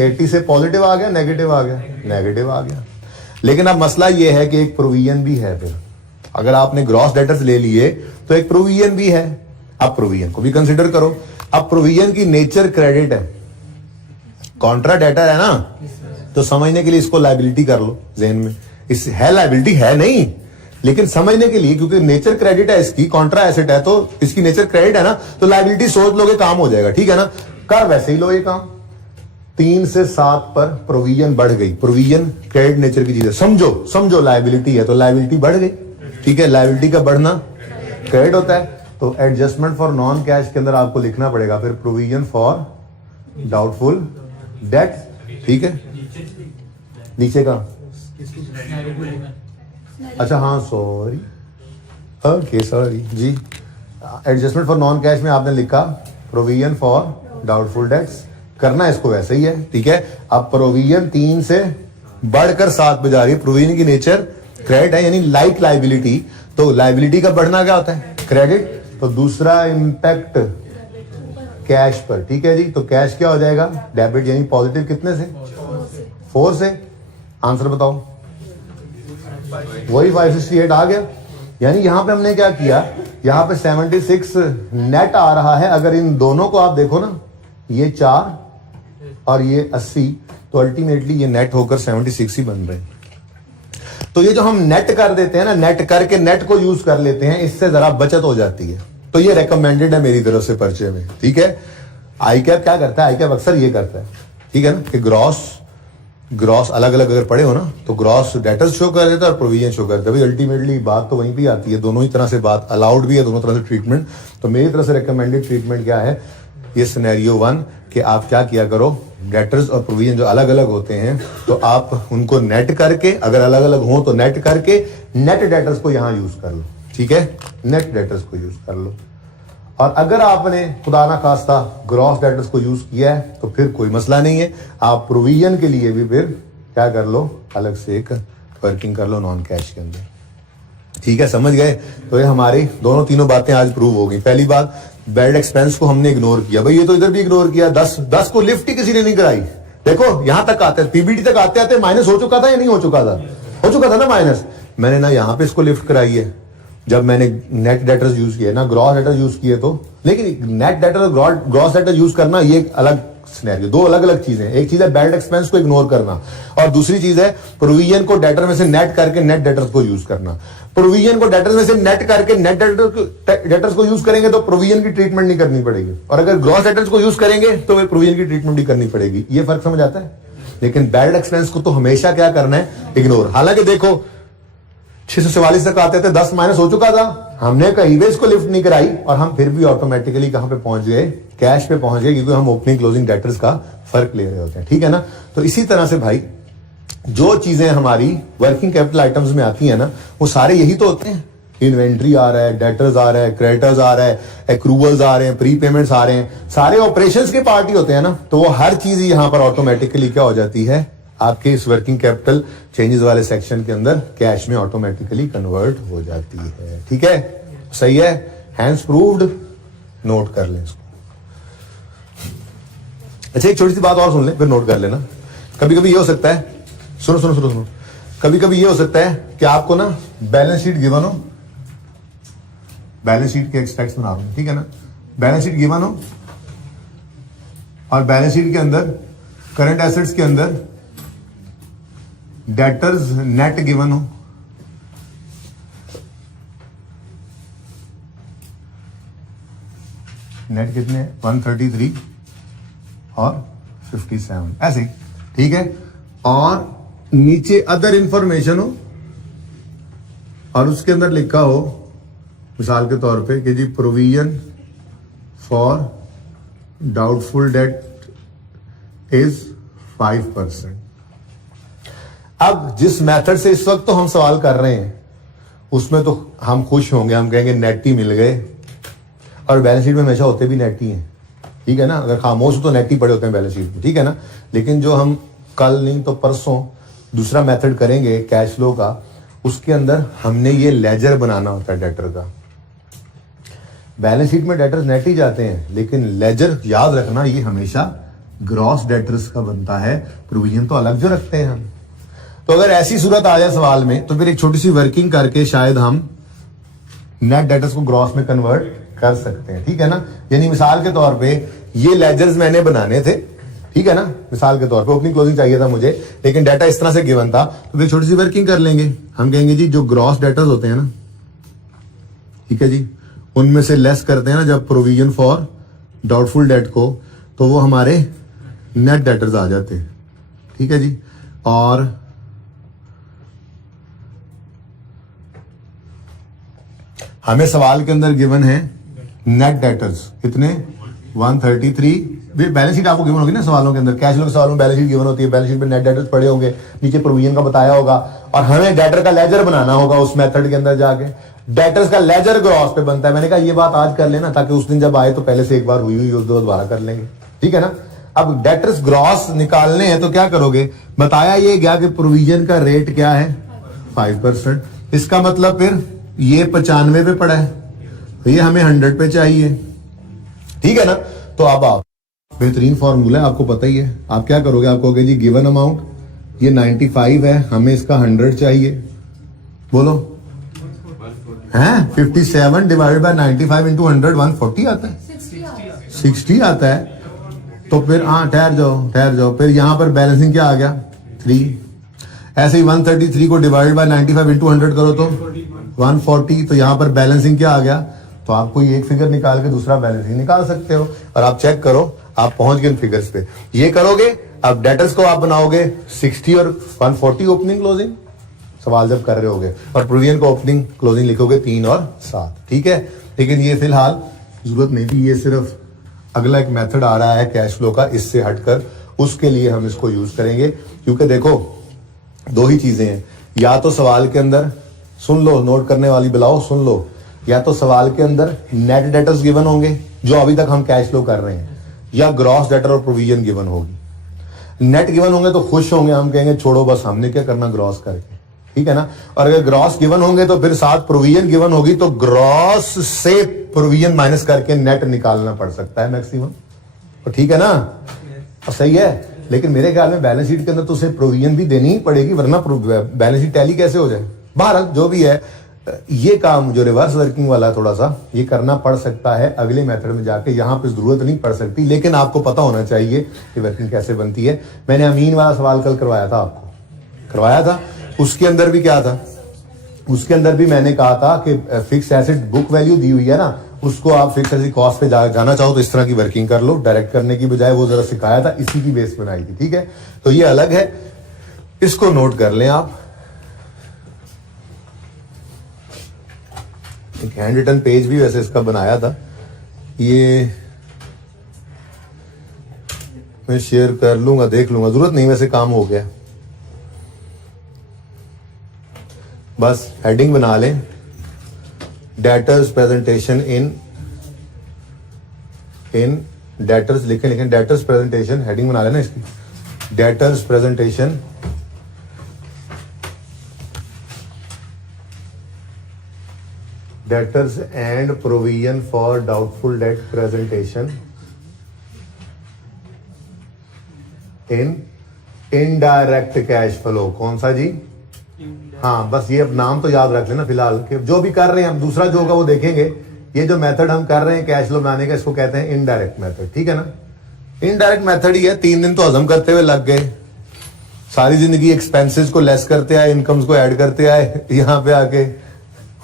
80 से पॉजिटिव आ गया, नेगेटिव आ गया, नेगेटिव आ गया। लेकिन अब मसला ये है कि एक प्रोविजन भी है। फिर अगर आपने ग्रॉस डेटर्स ले लिए तो एक प्रोविजन भी है, अब प्रोविजन को भी कंसिडर करो। अब प्रोविजन की नेचर क्रेडिट है, कॉन्ट्रा डेटर है ना, तो समझने के लिए इसको लायबिलिटी कर लो ज़हन में। इस है लायबिलिटी है नहीं, लेकिन समझने के लिए, क्योंकि नेचर क्रेडिट है इसकी, कॉन्ट्रा एसेट है तो इसकी नेचर क्रेडिट है ना, तो लायबिलिटी सोच लोगे काम हो जाएगा। ठीक है ना, कर वैसे ही लो ये काम। 3 से 7 पर प्रोविजन बढ़ गई, प्रोविजन क्रेडिट नेचर की चीज है, समझो लायबिलिटी है तो लायबिलिटी बढ़ गई। ठीक है, लायबिलिटी का बढ़ना क्रेडिट होता है, तो एडजस्टमेंट फॉर नॉन कैश के अंदर आपको लिखना पड़ेगा फिर प्रोविजन फॉर डाउटफुल डेट। ठीक है, नीचे का, अच्छा हाँ सॉरी, ओके सॉरी जी, एडजस्टमेंट फॉर नॉन कैश में आपने लिखा प्रोविजन फॉर डाउटफुल डेट्स, करना इसको वैसे ही है। ठीक है, अब प्रोविजन 3 से बढ़कर 7 पे जा रही है, प्रोविजन की नेचर क्रेडिट है, यानी लाइक लायबिलिटी, तो लायबिलिटी का बढ़ना क्या होता है? क्रेडिट। तो दूसरा इंपैक्ट कैश पर। ठीक है जी, तो कैश क्या हो जाएगा? डेबिट, यानी पॉजिटिव कितने से? 4 से। आंसर बताओ, वही 568 आ गया। यानी यहां पे हमने क्या किया, यहां पे 76 नेट आ रहा है। अगर इन दोनों को आप देखो ना, ये 4 और ये 80, तो अल्टीमेटली ये नेट होकर 76 ही बन रहे हैं। तो ये जो हम नेट कर देते हैं ना, नेट करके नेट को यूज कर लेते हैं, इससे जरा बचत हो जाती है। तो ये रेकमेंडेड है मेरी तरफ से पर्चे में। ठीक है, आईकैप क्या करता है? आईकैप अक्सर ये करता है, ठीक है ना, कि ग्रॉस अलग अलग अगर पड़े हो ना, तो ग्रॉस डेटर्स शो कर देता है और प्रोविजन शो करता है। भाई अल्टीमेटली बात तो वहीं भी आती है, दोनों ही तरह से बात अलाउड भी है, दोनों तरह से ट्रीटमेंट। तो मेरी तरफ से रिकमेंडेड ट्रीटमेंट क्या है, ये सिनेरियो 1, कि आप क्या किया करो, डेटर्स और प्रोविजन जो अलग अलग होते हैं, तो आप उनको नेट करके, अगर अलग अलग हो तो नेट करके नेट डेटर्स को यहां यूज कर लो। ठीक है, नेट डेटर्स को यूज कर लो। और अगर आपने खुदा ना खास्ता ग्रॉस डेटर्स को यूज किया है तो फिर कोई मसला नहीं है, आप प्रोविजन के लिए भी फिर क्या कर लो, अलग से एक वर्किंग कर लो नॉन कैश के अंदर। ठीक है, समझ गए? तो ये हमारी दोनों तीनों बातें आज प्रूव हो गई। पहली बात, बैड एक्सपेंस को हमने इग्नोर किया, भाई ये तो इधर भी इग्नोर किया, 10 को लिफ्ट ही किसी ने नहीं कराई। देखो यहां तक आते हैं, पीबीटी तक आते आते माइनस हो चुका था या नहीं हो चुका था? हो चुका था ना माइनस। मैंने ना यहाँ पे इसको लिफ्ट कराई है जब मैंने नेट डेटर्स यूज किए ना ग्रॉस डेटर्स यूज किए तो, लेकिन नेट डेटर और ग्रॉस डेटर यूज करना ये एक अलग सिनेरियो, दो अलग अलग चीजें। एक चीज है बैड एक्सपेंस को इग्नोर करना और दूसरी चीज है प्रोविजन को डेटर में से नेट करके नेट डेटर्स को यूज करना। प्रोविजन को डेटर्स में से नेट करके नेट डेटर्स को यूज करेंगे तो प्रोविजन की ट्रीटमेंट नहीं करनी पड़ेगी, और अगर ग्रॉस डेटर्स को यूज करेंगे तो वे प्रोविजन की ट्रीटमेंट भी करनी पड़ेगी। ये फर्क समझ आता है। लेकिन बैड एक्सपेंस को तो हमेशा क्या करना है, इग्नोर। हालांकि देखो 644 तक आते थे, 10 माइनस हो चुका था, हमने कहीं भी इसको लिफ्ट नहीं कराई और हम फिर भी ऑटोमेटिकली कहां पे पहुंच गए, कैश पे पहुंच गए, क्योंकि हम ओपनिंग क्लोजिंग डेटर्स का फर्क ले रहे होते हैं। ठीक है ना। तो इसी तरह से भाई जो चीजें हमारी वर्किंग कैपिटल आइटम्स में आती है ना, वो सारे यही तो होते हैं। इन्वेंट्री आ रहा है, डेटर्स आ रहा है, क्रेडिटर्स आ रहा है, एक्रूवल्स आ रहे हैं, प्री पेमेंट्स आ रहे हैं, सारे ऑपरेशंस के पार्ट ही होते हैं ना। तो वो हर चीज यहां पर ऑटोमेटिकली क्या हो जाती है, आपके इस वर्किंग कैपिटल चेंजेस वाले सेक्शन के अंदर कैश में ऑटोमेटिकली कन्वर्ट हो जाती है। ठीक है, सही है, हैंड्स प्रूव्ड, नोट कर लें इसको। अच्छा एक छोटी सी बात और सुन लें फिर नोट कर लेना। कभी कभी ये हो सकता है, सुनो सुनो सुनो सुनो, कभी कभी ये हो सकता है कि आपको ना बैलेंस शीट गिवन हो, बैलेंस शीट के एक्सट्रैक्ट्स बना रहा हूं, ठीक है ना, बैलेंस शीट गिवन हो और बैलेंस शीट के अंदर करंट एसेट्स के अंदर डेटर्स नेट गिवन हो, नेट कितने 133 और 57 ऐसे, ठीक है, और नीचे अदर इंफॉर्मेशन हो और उसके अंदर लिखा हो मिसाल के तौर पे कि जी provision for doubtful debt is 5%। अब जिस मेथड से इस वक्त तो हम सवाल कर रहे हैं उसमें तो हम खुश होंगे, हम कहेंगे नेट ही मिल गए, और बैलेंस शीट में हमेशा होते भी नेट ही हैं, ठीक है ना। अगर खामोश हो तो नेट ही पड़े होते हैं बैलेंस शीट में, ठीक है ना। लेकिन जो हम कल नहीं तो परसों दूसरा मेथड करेंगे कैश फ्लो का, उसके अंदर हमने ये लेजर बनाना होता है डेटर का। बैलेंस शीट में डेटर्स नेट ही जाते हैं, लेकिन लेजर याद रखना ये हमेशा ग्रॉस डेटर्स का बनता है, प्रोविजन तो अलग जो रखते हैं हम। तो अगर ऐसी सूरत आ जाए सवाल में तो फिर एक छोटी सी वर्किंग करके शायद हम नेट डेटर्स को ग्रॉस में कन्वर्ट कर सकते हैं, ठीक है ना। यानी मिसाल के तौर पे ये लेजर्स मैंने बनाने थे, ठीक है ना, मिसाल के तौर पे ओपनिंग क्लोजिंग चाहिए था मुझे, लेकिन डाटा इस तरह से गिवन था, तो फिर छोटी सी वर्किंग कर लेंगे। हम कहेंगे जी जो ग्रॉस डेटर्स होते हैं ना, ठीक है जी, उनमें से लेस करते हैं ना जब प्रोविजन फॉर डाउटफुल डेट को, तो वो हमारे नेट डेटर्स आ जाते हैं, ठीक है जी। और हमें सवाल के अंदर गिवन है नेट डेटर्स कितने 133, बैलेंस शीट आपको गिवन होगी ना सवालों के अंदर, कैश फ्लो के सवालों में बैलेंस शीट गिवन होती है, बैलेंस शीट में नेट डेटर्स पड़े होंगे, नीचे प्रोविजन का बताया होगा, और हमें डेटर का लेजर बनाना होगा उस मेथड के अंदर जाके। डेटर्स का लेजर ग्रॉस पे बनता है। मैंने कहा ये बात आज कर लेना ताकि उस दिन जब आए तो पहले से एक बार हुई दोबारा कर लेंगे, ठीक है ना। अब डेटर्स ग्रॉस निकालने हैं तो क्या करोगे, बताया ये गया कि प्रोविजन का रेट क्या है 5%, इसका मतलब फिर ये 95 पे पड़ा है, तो ये हमें 100 पे चाहिए, ठीक है ना। तो अब आप बेहतरीन फॉर्मूला है, आपको पता ही है, आप क्या करोगे, आप कहोगे जी गिवन अमाउंट ये 95 है, हमें इसका 100 चाहिए, बोलो हैं 57 डिवाइडेड बाय 95 इंटू 100 140 आता है, 60 आता है। तो फिर हाँ ठहर जाओ, फिर यहां पर बैलेंसिंग क्या आ गया 3, ऐसे ही 133 को डिवाइड बाय 95 इंटू 100 करो तो 140, तो यहां पर बैलेंसिंग क्या आ गया, तो आप कोई एक फिगर निकाल के दूसरा बैलेंसिंग निकाल सकते हो, और आप चेक करो आप पहुंच गए फिगर्स पे। ये करोगे, अब डेटर्स को आप बनाओगे 60 और 140 ओपनिंग क्लोजिंग सवाल जब कर रहे होगे, और प्रोविजन को ओपनिंग क्लोजिंग लिखोगे 3 और 7, ठीक है। लेकिन ये फिलहाल जरूरत नहीं थी, ये सिर्फ अगला एक मेथड आ रहा है कैश फ्लो का, इससे हटकर उसके लिए हम इसको यूज करेंगे। क्योंकि देखो दो ही चीजें हैं, या तो सवाल के अंदर सुन लो, नोट करने वाली बुलाओ सुन लो, या तो सवाल के अंदर नेट डेटर्स गिवन होंगे जो अभी तक हम कैश फ्लो कर रहे हैं, या ग्रॉस डेटर और प्रोविजन गिवन होगी। नेट गिवन होंगे तो खुश होंगे, हम कहेंगे छोड़ो बस हमने क्या करना ग्रॉस करके, ठीक है ना। और अगर ग्रॉस गिवन होंगे तो फिर साथ प्रोविजन गिवन होगी, तो ग्रॉस से प्रोविजन माइनस करके नेट निकालना पड़ सकता है मैक्सिमम, तो ठीक है ना, और सही है। लेकिन मेरे ख्याल में बैलेंस शीट के अंदर तो उसे प्रोविजन भी देनी ही पड़ेगी, वरना बैलेंस शीट टैली कैसे हो जाए, बहरहाल जो भी है, ये काम जो रिवर्स वर्किंग वाला थोड़ा सा ये करना पड़ सकता है अगले मेथड में जाके, यहां पे जरूरत नहीं पड़ सकती, लेकिन आपको पता होना चाहिए कि वर्किंग कैसे बनती है। मैंने अमीन वाला सवाल कल करवाया था, आपको करवाया था, उसके अंदर भी क्या था, उसके अंदर भी मैंने कहा था कि फिक्स एसेट बुक वैल्यू दी हुई है ना, उसको आप फिक्स एसेट कॉस्ट पे जाना चाहो तो इस तरह की वर्किंग कर लो, डायरेक्ट करने की बजाय वो जरा सिखाया था, इसी की बेस बनाई थी। ठीक है, तो ये अलग है, इसको नोट कर लें आप। एक हैंड रिटन पेज भी वैसे इसका बनाया था, ये मैं शेयर कर लूंगा, देख लूंगा, जरूरत नहीं, वैसे काम हो गया। बस हेडिंग बना लें, डेटर्स प्रेजेंटेशन इन डेटर्स लिखें, डेटर्स प्रेजेंटेशन, हेडिंग बना लेना इसकी, debtors presentation debtors and provision for doubtful debt presentation in indirect cash flow। कौन सा जी? हाँ, बस ये अब नाम तो याद रख लेना फिलहाल, कि जो भी कर रहे हैं हम, दूसरा जो होगा वो देखेंगे। ये जो मेथड हम कर रहे हैं कैश फ्लो बनाने का, इसको कहते हैं इनडायरेक्ट मेथड। ठीक है ना, इनडायरेक्ट मेथड ही है। 3 दिन तो हजम करते हुए लग गए, सारी जिंदगी एक्सपेंसेस को लेस करते आए, इनकम्स को ऐड करते आए, यहाँ पे आके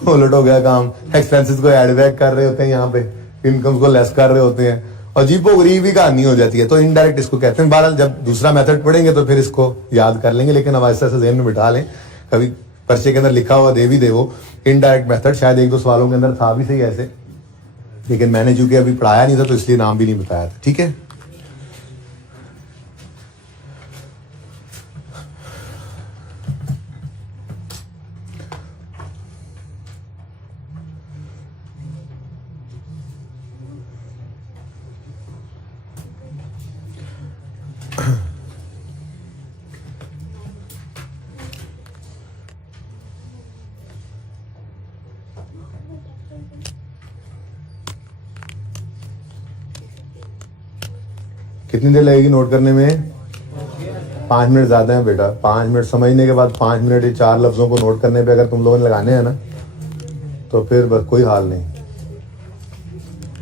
उलट हो गया काम, एक्सपेंसेस को ऐड बैक कर रहे होते हैं, यहाँ पे इनकम्स को लेस कर रहे होते हैं, और अजीबो गरीब ही कहानी हो जाती है। तो इनडायरेक्ट इसको कहते हैं। बहरहाल जब दूसरा मेथड पढ़ेंगे तो फिर इसको याद कर लेंगे, लेकिन अब ऐसा ज़हन में बिठा लें, कभी पर्चे के अंदर लिखा हुआ दे भी दे वो इनडायरेक्ट मेथड, शायद 1-2 सवालों के अंदर था भी सही ऐसे, लेकिन मैंने चूंकि अभी पढ़ाया नहीं था तो इसलिए नाम भी नहीं बताया था। ठीक है, कितनी देर लगेगी नोट करने में? 5 मिनट ज्यादा है बेटा। 5 मिनट समझने के बाद 5 मिनट 4 लफ्जों को नोट करने पे अगर तुम लोगों ने लगाने हैं ना, तो फिर बस कोई हाल नहीं,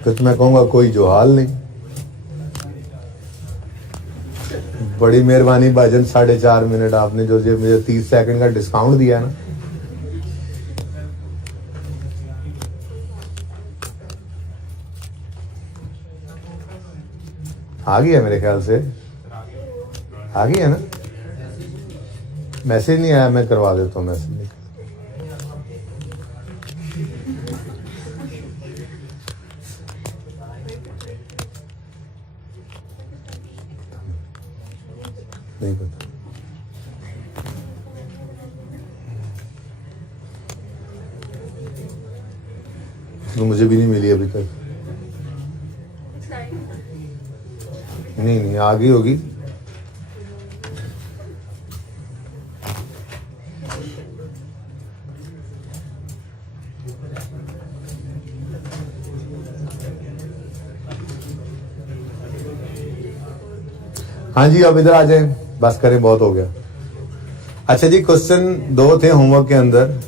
फिर तो मैं कहूँगा कोई जो हाल नहीं। बड़ी मेहरबानी भाईजन, 4.5 मिनट आपने जो मुझे 30 सेकंड का डिस्काउंट दिया है ना, आ गया मेरे ख्याल से, आ गया ना, मैसेज नहीं आया, मैं करवा देता हूँ मैसेज। नहीं पता, तो मुझे भी नहीं मिली अभी तक। नहीं आ गई होगी। हाँ जी, अब इधर आ जाए, बस करें, बहुत हो गया। अच्छा जी, क्वेश्चन 2 थे होमवर्क के अंदर।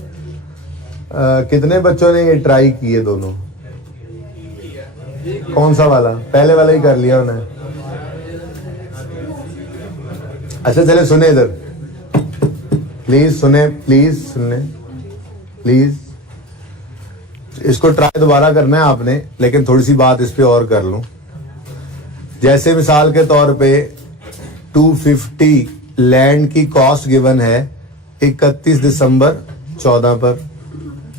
कितने बच्चों ने ये ट्राई किए दोनों? कौन सा वाला? पहले वाला ही कर लिया उन्होंने। अच्छा चले, सुने इधर प्लीज, सुने प्लीज, सुनने प्लीज। इसको ट्राई दोबारा करना है आपने, लेकिन थोड़ी सी बात इस पे और कर लूं। जैसे मिसाल के तौर पे 250 लैंड की कॉस्ट गिवन है 31 दिसंबर 14 पर,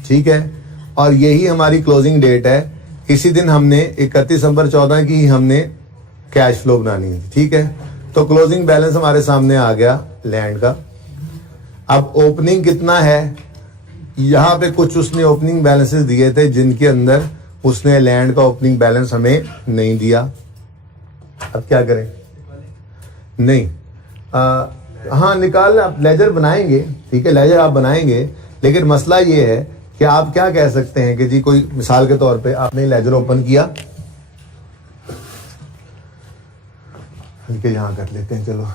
ठीक है, और यही हमारी क्लोजिंग डेट है। इसी दिन हमने 31 दिसंबर 14 की ही हमने कैश फ्लो बनानी है, ठीक है। तो क्लोजिंग बैलेंस हमारे सामने आ गया लैंड का। अब ओपनिंग कितना है, यहां पे कुछ उसने ओपनिंग बैलेंसेस दिए थे जिनके अंदर उसने लैंड का ओपनिंग बैलेंस हमें नहीं दिया। अब क्या करें? नहीं, हाँ निकाल, आप लेजर बनाएंगे, ठीक है, लेजर आप बनाएंगे, लेकिन मसला ये है कि आप क्या कह सकते हैं कि जी कोई मिसाल के तौर पे आपने लेजर ओपन किया, यहां कर लेते हैं, चलो,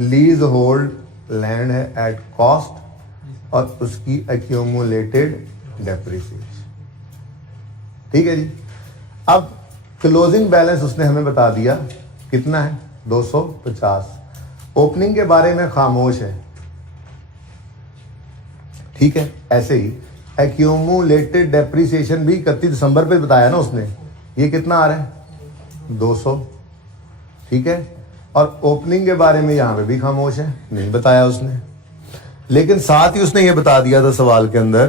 लीज होल्ड लैंड है एट कॉस्ट और उसकी एक्यूमुलेटेड डेप्रिसिएशन। ठीक है जी। अब क्लोजिंग बैलेंस उसने हमें बता दिया कितना है 250। ओपनिंग के बारे में खामोश है। ठीक है, ऐसे ही एक्यूमुलेटेड डेप्रिसिएशन भी 31 दिसंबर पे बताया ना उसने, ये कितना आ रहा है 200। ठीक है, और ओपनिंग के बारे में यहां पे भी खामोश है, नहीं बताया उसने। लेकिन साथ ही उसने ये बता दिया था सवाल के अंदर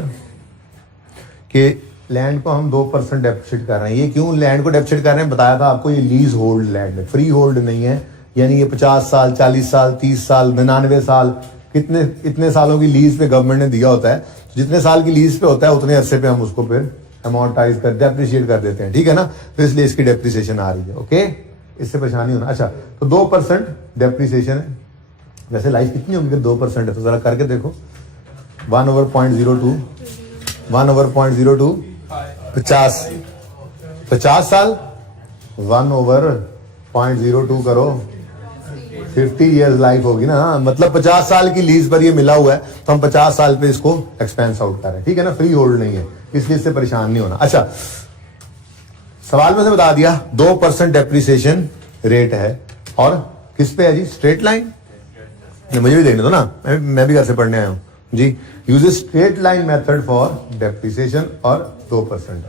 कि लैंड को हम 2% डेप्रिसिएट कर रहे हैं। ये क्यों लैंड को डेप्रिसिएट कर रहे हैं बताया था आपको, ये लीज होल्ड लैंड है, फ्री होल्ड नहीं है। यानी ये 50 साल 40 साल 30 साल 99 साल इतने सालों की लीज पे गवर्नमेंट ने दिया होता है। जितने साल की लीज पे होता है उतने अरसे पे हम उसको फिर अमाउंटाइज कर डेप्रिशिएट कर देते हैं। ठीक है ना, तो इसलिए इसकी डेप्रिसिएशन आ रही है। ओके, इससे परेशानी होना। अच्छा, तो 2% डेप्रिसिएशन है। वैसे लाइफ कितनी होगी 2% है, तो जरा करके देखो। 1/0.02 1/0.02 50 साल 1/0.02 करो, 50 ईयर्स लाइफ होगी ना। मतलब 50 साल की लीज पर ये मिला हुआ है, तो हम 50 साल पे इसको एक्सपेंस आउट कर रहे हैं। ठीक है ना, फ्री होल्ड नहीं है, इसलिए इससे परेशान नहीं होना। अच्छा, सवाल में से बता दिया 2% डेप्रिसिएशन रेट है और किस पे है जी, स्ट्रेट लाइन। मुझे भी देखने दो ना, मैं भी घर से पढ़ने आया हूं जी। Use straight line method for depreciation और 2%।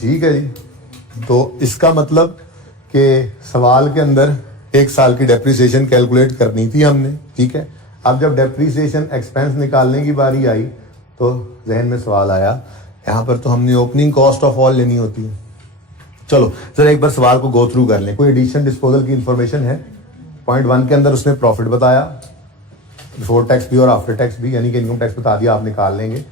ठीक है जी। तो इसका मतलब कि सवाल के अंदर 1 साल की डेप्रिसिएशन कैलकुलेट करनी थी हमने। ठीक है, अब जब डेप्रिसिएशन एक्सपेंस निकालने की बारी आई तो जहन में सवाल आया, यहां पर तो हमने ओपनिंग कॉस्ट ऑफ ऑल लेनी होती है। चलो जरा एक बार सवाल को गो थ्रू कर लें। कोई एडिशन डिस्पोजल की इंफॉर्मेशन है? पॉइंट 1 के अंदर उसने प्रॉफिट बताया, बिफोर टैक्स भी और आफ्टर टैक्स भी, यानी कि इनकम टैक्स बता दिया, आप निकाल लेंगे।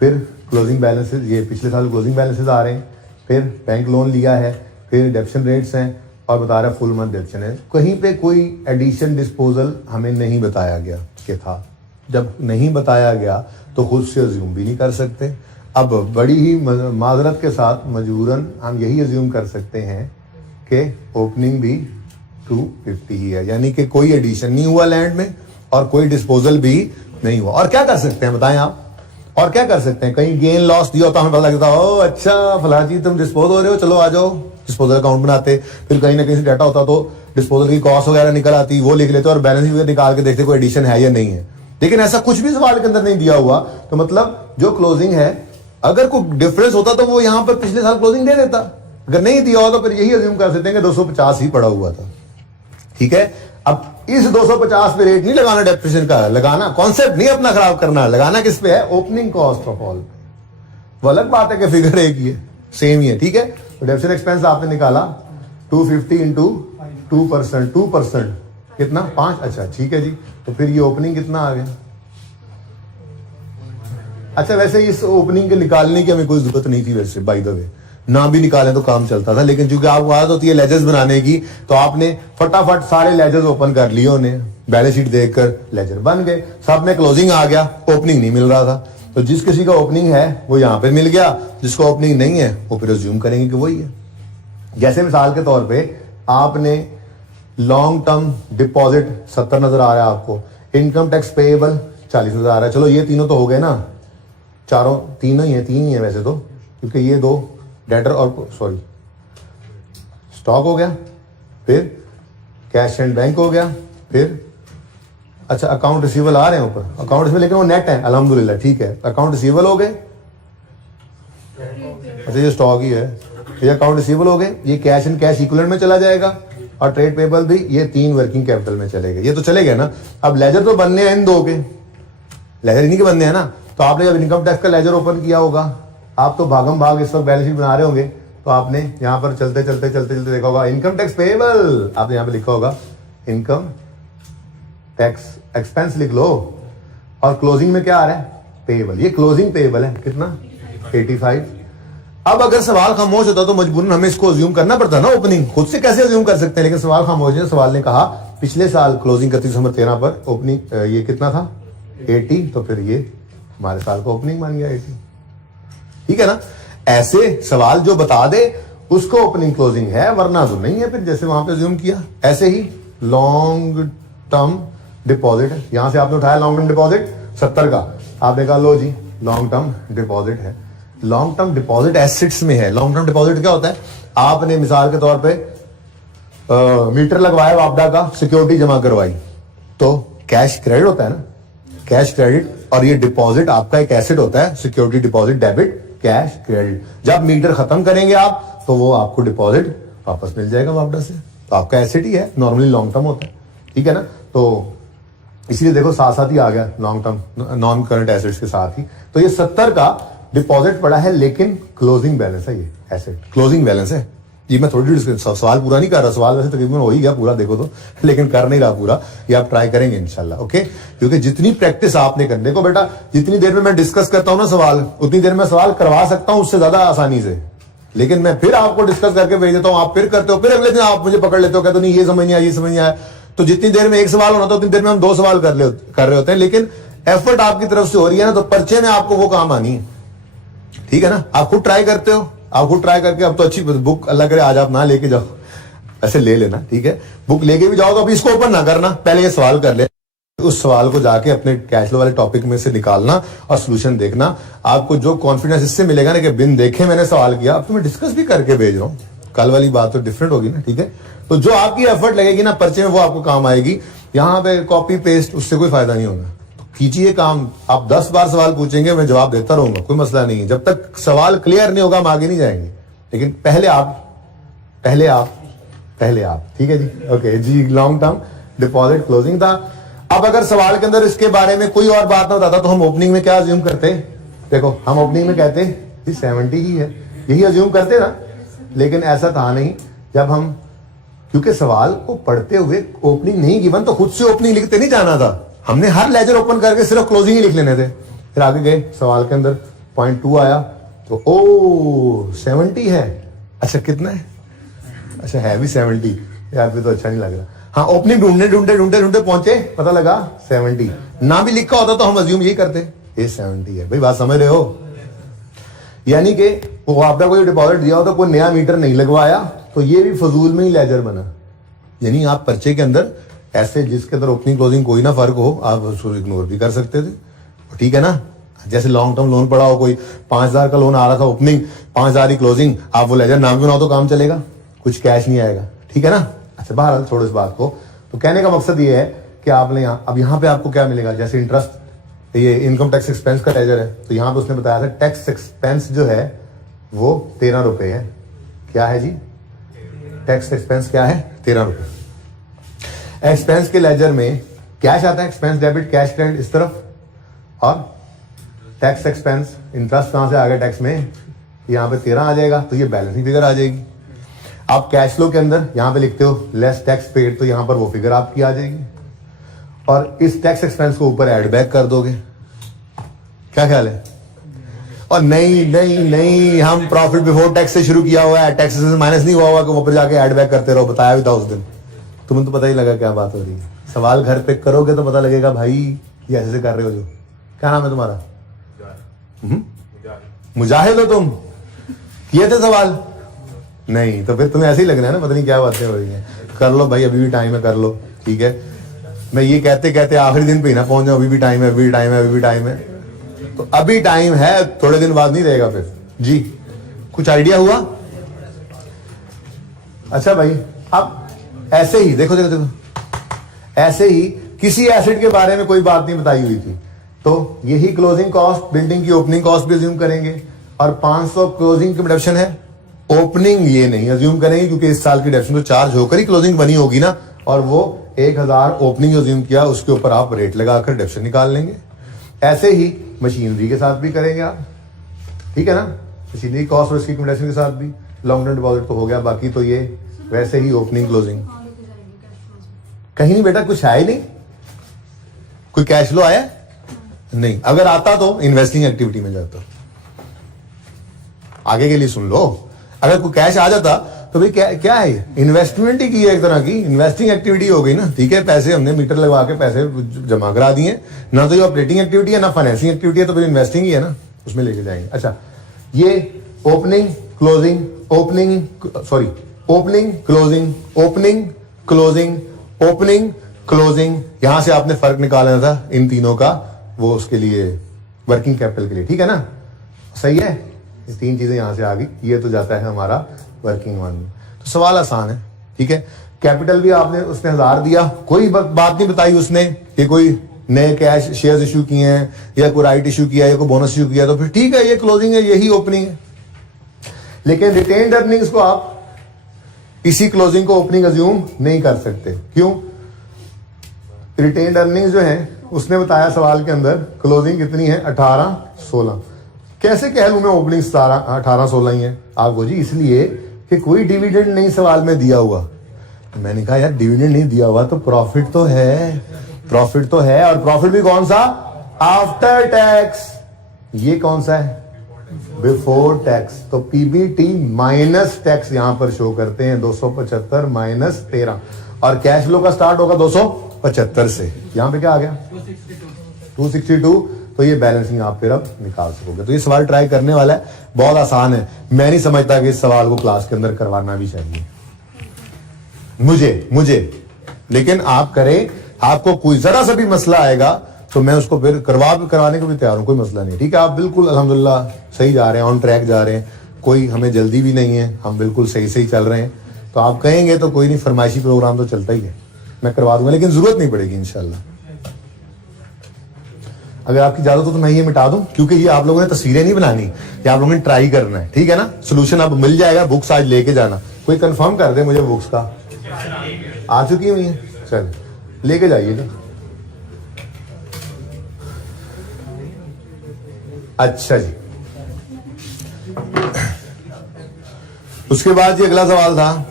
फिर क्लोजिंग बैलेंसेस, ये पिछले साल क्लोजिंग बैलेंसेस आ रहे हैं। फिर बैंक लोन लिया है, फिर डेप्शन रेट्स हैं और बता रहा है फुल मंथ डेप्शन है। कहीं पे कोई एडिशन डिस्पोजल हमें नहीं बताया गया कि था। जब नहीं बताया गया तो खुद से अज्यूम भी नहीं कर सकते। अब बड़ी ही माजरत के साथ मजबूरन हम यही अज्यूम कर सकते हैं कि ओपनिंग भी 250 ही है, यानी कि कोई एडिशन नहीं हुआ लैंड में और कोई डिस्पोजल भी नहीं हुआ। और क्या कर सकते हैं बताएं आप, और क्या कर सकते हैं? कहीं गेन लॉस दिया होता हमें पता लगता, ओ अच्छा फला जी तुम डिस्पोज हो रहे हो, चलो आ जाओ, डिस्पोजल अकाउंट बनाते। फिर कहीं ना कहीं से डाटा होता तो डिस्पोजल की कॉस्ट वगैरह निकल आती, वो लिख लेते और बैलेंस वगैरह निकाल के देखते कोई एडिशन है या नहीं है। लेकिन ऐसा कुछ भी सवाल के अंदर नहीं दिया हुआ, तो मतलब जो क्लोजिंग है, अगर कोई डिफरेंस होता तो वो यहां पर पिछले साल क्लोजिंग दे देता। अगर नहीं दिया हो तो फिर यही अज्यूम कर सकते हैं कि 250 ही पड़ा हुआ था। ठीक है, अब इस 250 पे रेट नहीं लगाना डेप्रिसिएशन का, लगाना कॉन्सेप्ट नहीं अपना खराब करना, लगाना किस पे है, ओपनिंग कॉस्ट ऑफ ऑल। वो अलग बात है कि फिगर एक ही है, सेम ही है। ठीक है, तो डेप्रिसिएशन एक्सपेंस आपने निकाला 250 इंटू 2% कितना 5। अच्छा ठीक है जी, तो फिर ये ओपनिंग कितना आ गया। अच्छा वैसे इस ओपनिंग के निकालने की हमें कोई जरूरत नहीं थी वैसे, बाय द वे, ना भी निकालें तो काम चलता था। लेकिन चूंकि आपको आदत होती है लेजर्स बनाने की, तो आपने फटाफट सारे लेजर्स ओपन कर लिए, उन्हें बैलेंस शीट देखकर लेजर बन गए। सब में क्लोजिंग आ गया, ओपनिंग नहीं मिल रहा था। तो जिस किसी का ओपनिंग है वो यहां पे मिल गया, जिसको ओपनिंग नहीं है वो फिर अज्यूम करेंगे कि वही है। जैसे मिसाल के तौर पे आपने लॉन्ग टर्म डिपॉजिट 70 नजर आ रहा है आपको, इनकम टैक्स पेएबल 40 नजर आ रहा है। चलो ये तीनों तो हो गए ना, चारों तीनों ही है, तीन ही है वैसे तो, क्योंकि ये दो डेटर और सॉरी स्टॉक हो गया, फिर कैश एंड बैंक हो गया, फिर अच्छा अकाउंट रिसीवेबल आ रहे हैं ऊपर, अकाउंट रिसीवेबल, लेकिन वो नेट है अल्हम्दुलिल्लाह। ठीक है, अकाउंट रिसीवेबल हो गए, अच्छा ये स्टॉक ही है, ये अकाउंट रिसीवेबल हो गए, ये कैश एंड कैश इक्विवेलेंट में चला जाएगा और ट्रेड पेबल भी, ये 3 वर्किंग कैपिटल में चले गए। ये तो चले गए ना। अब लेजर तो बनने हैं इन दो के, लेजर इन्हीं के बनने हैं ना। तो आपने जब इनकम टैक्स का लेजर ओपन किया होगा, आप तो भागम भाग इस वक्त बैलेंस शीट बना रहे होंगे, तो आपने यहां पर चलते चलते चलते चलते देखा होगा इनकम टैक्स पेएबल, आपने यहां पे लिखा होगा इनकम टैक्स एक्सपेंस लिख लो, और क्लोजिंग में क्या आ रहा है, पेएबल। ये क्लोजिंग पेएबल है कितना 85। अब अगर सवाल खामोश होता तो मजबूरन हमें इसको अज्यूम करना पड़ता ना, ओपनिंग खुद से कैसे अज्यूम कर सकते हैं। लेकिन सवाल खामोश है, सवाल ने कहा पिछले साल क्लोजिंग 31 दिसंबर 13 पर ओपनिंग ये कितना था 80, तो फिर ये हमारे साल का ओपनिंग बन गया 80। ठीक है ना, ऐसे सवाल जो बता दे उसको ओपनिंग क्लोजिंग है, वरना तो नहीं है। फिर जैसे वहां पे अज्यूम किया, ऐसे ही लॉन्ग टर्म डिपॉजिट है, यहां से आपने उठाया लॉन्ग टर्म डिपॉजिट 70 का, आपने कहा लो जी लॉन्ग टर्म डिपॉजिट है। लॉन्ग टर्म डिपॉजिट एसेट्स में है। लॉन्ग टर्म डिपॉजिट क्या होता है, आपने मिसाल के तौर पे मीटर लगवाया वापडा का, सिक्योरिटी जमा करवाई, तो कैश क्रेडिट होता है ना, कैश क्रेडिट, और ये डिपॉजिट आपका एक एसेट होता है, security deposit debit cash credit. जब मीटर खत्म करेंगे आप तो वो आपको डिपॉजिट वापस मिल जाएगा वापडा से, तो आपका एसेट ही है, नॉर्मली लॉन्ग टर्म होता है, ठीक है ना। तो इसलिए देखो साथ साथ ही आ गया long term non current assets के साथ ही। तो ये 70 का डिपॉजिट पड़ा है, लेकिन क्लोजिंग बैलेंस है, ये एसेट क्लोजिंग बैलेंस है। ये मैं थोड़ी सवाल पूरा नहीं कर रहा, सवाल वैसे तकरीबन हो ही गया पूरा देखो तो, लेकिन कर नहीं रहा पूरा, ये आप ट्राई करेंगे इंशाल्लाह, ओके। क्योंकि जितनी प्रैक्टिस आपने करने को बेटा, जितनी देर में मैं डिस्कस करता हूं ना सवाल, उतनी देर में सवाल करवा सकता हूं उससे ज्यादा आसानी से, लेकिन मैं फिर आपको डिस्कस करके भेज देता हूं, आप फिर करते हो, फिर अगले दिन आप मुझे पकड़ लेते हो, कहते हो नहीं ये समझ नहीं आया, ये समझ नहीं आया। तो जितनी देर में एक सवाल होना था उतनी देर में हम 2 सवाल कर रहे होते हैं, लेकिन एफर्ट आपकी तरफ से हो रही है ना, तो पर्चे में आपको वो काम आनी है, ठीक है ना। आप खुद ट्राई करते हो, आप खुद ट्राई करके, अब तो अच्छी बुक अल्लाह करे आज आप ना लेके जाओ, ऐसे ले लेना, ठीक है। बुक लेके भी जाओ तो अभी इसको ओपन ना करना, पहले ये सवाल कर ले, उस सवाल को जाके अपने कैश फ्लो वाले टॉपिक में से निकालना और सोल्यूशन देखना। आपको जो कॉन्फिडेंस इससे मिलेगा ना कि बिन देखे मैंने सवाल किया, अब तो मैं डिस्कस भी करके भेज रहा हूं, कल वाली बात तो डिफरेंट होगी ना, ठीक है। तो जो आपकी एफर्ट लगेगी ना पर्चे में, वो आपको काम आएगी। यहां पे कॉपी पेस्ट उससे कोई फायदा नहीं होगा, तो कीजिए काम। आप 10 बार सवाल पूछेंगे, मैं जवाब देता रहूंगा, कोई मसला नहीं है। जब तक सवाल क्लियर नहीं होगा हम आगे नहीं जाएंगे, लेकिन पहले आप, ठीक है जी, ओके जी। लॉन्ग टर्म डिपॉजिट क्लोजिंग था। अब अगर सवाल के अंदर इसके बारे में कोई और बात ना बताता तो हम ओपनिंग में क्या अज्यूम करते, देखो हम ओपनिंग में कहते 70 ही है, यही अज्यूम करते ना, लेकिन ऐसा था नहीं। जब हम, क्योंकि सवाल को पढ़ते हुए ओपनिंग नहीं गिवन, तो खुद से ओपनिंग लिखते नहीं जाना था, हमने हर लेजर ओपन करके सिर्फ क्लोजिंग ही लिख लेने थे। फिर आगे गए, सवाल के अंदर पॉइंट 2 आया, तो ओ 70 है, अच्छा कितना है, अच्छा है भी 70 यार, फिर तो अच्छा नहीं लग रहा। हाँ, ओपनिंग ढूंढते पहुंचे, पता लगा 70, ना भी लिखा होता तो हम अज्यूम यही करते, ये 70 है। भाई बात समझ रहे हो, यानी कि वो आपका कोई डिपॉजिट दिया हो तो कोई नया मीटर नहीं लगवाया, तो ये भी फजूल में ही लेजर बना। यानी आप पर्चे के अंदर ऐसे जिसके अंदर ओपनिंग क्लोजिंग कोई ना फर्क हो, आप उसको इग्नोर भी कर सकते थे, ठीक है ना। जैसे लॉन्ग टर्म लोन पड़ा हो, कोई 5000 का लोन आ रहा था, ओपनिंग 5000 ही क्लोजिंग, आप वो लेजर नाम बनाओ तो काम चलेगा, कुछ कैश नहीं आएगा, ठीक है ना। अच्छा बहरहाल छोड़ो इस बात को। तो कहने का मकसद ये है कि आपने यहाँ पे आपको क्या मिलेगा, जैसे इंटरेस्ट, ये इनकम टैक्स एक्सपेंस का लेजर है, तो यहाँ पे उसने बताया था टैक्स एक्सपेंस जो है वो 13 रुपए है। क्या है जी, टैक्स एक्सपेंस क्या है, 13 रुपए। एक्सपेंस के लेजर में कैश आता है, एक्सपेंस डेबिट कैश क्रेडिट इस तरफ, और टैक्स एक्सपेंस इंटरेस्ट कहां से आ गया टैक्स में, यहाँ पे 13 आ जाएगा, तो ये बैलेंसिंग फिगर आ जाएगी। आप कैश फ्लो के अंदर यहाँ पे लिखते हो लेस टैक्स पेड, तो यहाँ पर वो फिगर आपकी आ जाएगी, और इस टैक्स एक्सपेंस को ऊपर ऐड बैक कर दोगे। क्या ख्याल है। और नहीं हम प्रॉफिट बिफोर टैक्स से शुरू किया हुआ है, टैक्स से माइनस नहीं हुआ हुआ कि ऊपर जाके ऐड बैक करते रहो, बताया भी था उस दिन, तुम्हें तो पता ही लगा क्या बात हो रही है। सवाल घर पे करोगे तो पता लगेगा भाई ये ऐसे कर रहे हो। जो क्या नाम है तुम्हारा, मुजाहिद हो तुम, किए थे सवाल नहीं, तो फिर तुम्हें ऐसे ही लगना है ना, पता नहीं क्या बातें हो रही हैं। कर लो भाई, अभी भी टाइम है, कर लो, ठीक है। मैं ये कहते कहते आखिरी दिन पे ही ना पहुंच जाऊं, अभी भी टाइम है, अभी भी टाइम है, अभी भी टाइम है, तो अभी टाइम है, थोड़े दिन बाद नहीं रहेगा फिर जी। कुछ आइडिया हुआ। अच्छा भाई, अब ऐसे ही देखो, ऐसे ही किसी एसेट के बारे में कोई बात नहीं बताई हुई थी, तो यही क्लोजिंग कॉस्ट, बिल्डिंग की ओपनिंग कॉस्ट भी अज्यूम करेंगे, और 500 क्लोजिंग की डिडक्शन है, ओपनिंग ये नहीं अज्यूम करेंगे, क्योंकि इस साल की डिडक्शन तो चार्ज होकर ही क्लोजिंग बनी होगी ना, और वो 1000 ओपनिंग अज्यूम किया, उसके ऊपर आप रेट लगाकर डिडक्शन निकाल लेंगे। ऐसे ही मशीनरी के साथ भी करेंगे आप, ठीक है ना, मशीनरी कॉस्ट और इसकी डिडक्शन के साथ भी। लॉन्ग टर्म डिपॉजिट तो हो गया, बाकी तो ये वैसे ही ओपनिंग क्लोजिंग। कहीं नहीं बेटा, कुछ है ही नहीं, कोई कैश फ्लो आया नहीं, अगर आता तो इन्वेस्टिंग एक्टिविटी में जाता। आगे के लिए सुन लो, अगर कोई कैश आ जाता तो भाई क्या है, इन्वेस्टमेंट ही की है, एक तरह की इन्वेस्टिंग एक्टिविटी हो गई ना, ठीक है। पैसे हमने मीटर लगवा के पैसे जमा करा दिए ना, तो ये ऑपरेटिंग एक्टिविटी है ना फाइनेंसिंग एक्टिविटी है, तो फिर इन्वेस्टिंग ही है ना, उसमें लेके जाएंगे। अच्छा, ये opening closing, opening closing, opening closing, closing, यहां से आपने फर्क निकालना था इन तीनों का, वो उसके लिए वर्किंग कैपिटल के लिए, ठीक है ना, सही है। ये तीन चीजें यहां से आ गई, ये तो जाता है हमारा वर्किंग वन में। तो सवाल आसान है, ठीक है। कैपिटल भी आपने उसने 1000 दिया, कोई बात नहीं बताई उसने कि कोई नए कैश शेयर्स इशू किए हैं या कोई राइट इशू किया या कोई बोनस इशू किया, तो फिर ठीक है, ये क्लोजिंग है, यही ओपनिंग है। लेकिन रिटेन्ड अर्निंग्स को आप इसी क्लोजिंग को ओपनिंग अज्यूम नहीं कर सकते। क्यों? रिटेन्ड अर्निंग्स जो है उसने बताया सवाल के अंदर क्लोजिंग कितनी है, 18-16। कैसे कह लूं मैं ओपनिंग 18-16 ही है आपको जी? इसलिए कि कोई डिविडेंड नहीं सवाल में दिया हुआ। मैंने कहा यार डिविडेंड नहीं दिया हुआ तो प्रॉफिट तो है, प्रॉफिट तो है, और प्रॉफिट भी कौन सा? After tax. ये कौन सा है? Before tax. तो पीबीटी माइनस टैक्स यहां पर शो करते हैं, 275 माइनस 13, और कैश फ्लो का स्टार्ट होगा 275 से। यहां पे क्या आ गया? 262। तो ये बैलेंसिंग आप फिर अब निकाल सकोगे। तो ये सवाल ट्राई करने वाला है, बहुत आसान है। मैं नहीं समझता कि इस सवाल को क्लास के अंदर करवाना भी चाहिए मुझे, लेकिन आप करें। आपको कोई जरा सा भी मसला आएगा तो मैं उसको फिर करवाने को भी तैयार हूं, कोई मसला नहीं, ठीक है। आप बिल्कुल अल्हम्दुलिल्लाह सही जा रहे हैं, ऑन ट्रैक जा रहे हैं, कोई हमें जल्दी भी नहीं है, हम बिल्कुल सही चल रहे हैं। तो आप कहेंगे तो कोई नहीं, फरमाइशी प्रोग्राम तो चलता ही है, मैं करवा दूंगा, लेकिन जरूरत नहीं पड़ेगी इंशाल्लाह। अगर आपकी इजाजत हो तो मैं ये मिटा दूं, क्योंकि ये आप लोगों ने तस्वीरें नहीं बनानी, ये आप लोगों ने ट्राई करना है, ठीक है ना। सोल्यूशन अब मिल जाएगा, बुक्स आज लेके जाना। कोई कंफर्म कर दे मुझे, बुक्स का आ चुकी हुई है, चल लेके जाइएगा। अच्छा जी, उसके बाद ये अगला सवाल था,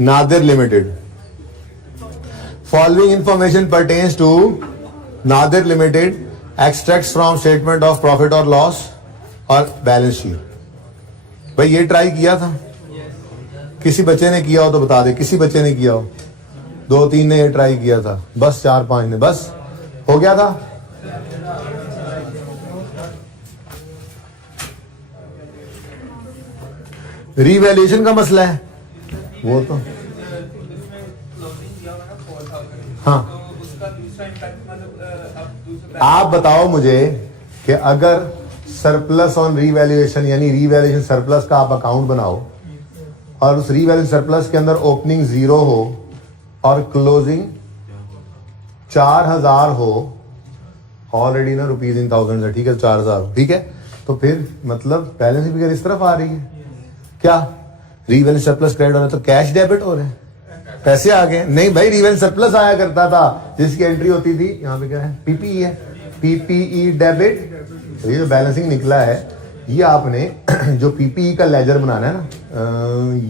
Nadir limited. Following information pertains to Nadir limited, extracts from statement of profit और लॉस और बैलेंस शीट। भाई ये ट्राई किया था, किसी बच्चे ने किया हो तो बता दे, किसी बच्चे ने किया हो? 2-3 ने ये ट्राई किया था, बस 4-5 ने, बस हो गया था। रीवैल्यूएशन का मसला है वो तो, हाँ। आप बताओ मुझे कि अगर सरप्लस ऑन रीवैल्यूएशन, यानी रीवैल्यूएशन सरप्लस का आप अकाउंट बनाओ और उस रीवैल्यूएशन सरप्लस के अंदर ओपनिंग 0 हो और क्लोजिंग 4000 हो, ऑलरेडी ना रुपीज इन थाउजेंड है, ठीक है, 4000, ठीक है, तो फिर मतलब बैलेंस फिगर इस तरफ आ रही है। क्या रीवैल्यू सरप्लस क्रेडिट हो रहा है तो कैश डेबिट हो रहे हैं, पैसे आ गए? नहीं भाई, रीवैल्यू सरप्लस आया करता था जिसकी एंट्री होती थी, यहाँ पे क्या है, पीपीई है, पीपीई डेबिट। तो ये जो बैलेंसिंग निकला है, ये आपने जो पीपीई का लेजर बनाना है ना,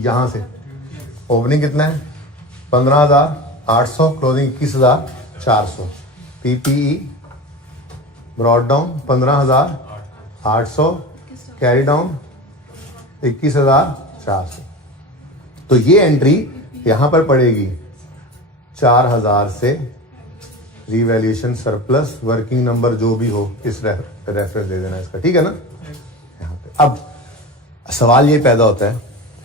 यहां से ओपनिंग कितना है 15,800, closing 21,400, PPE brought down 15,800, carry down 21,400। तो ये एंट्री यहां पर पड़ेगी 4000 से रीवैल्यूएशन सरप्लस वर्किंग नंबर जो भी हो, इस रेफरेंस दे देना इसका, ठीक है ना। यहाँ पे अब सवाल ये पैदा होता है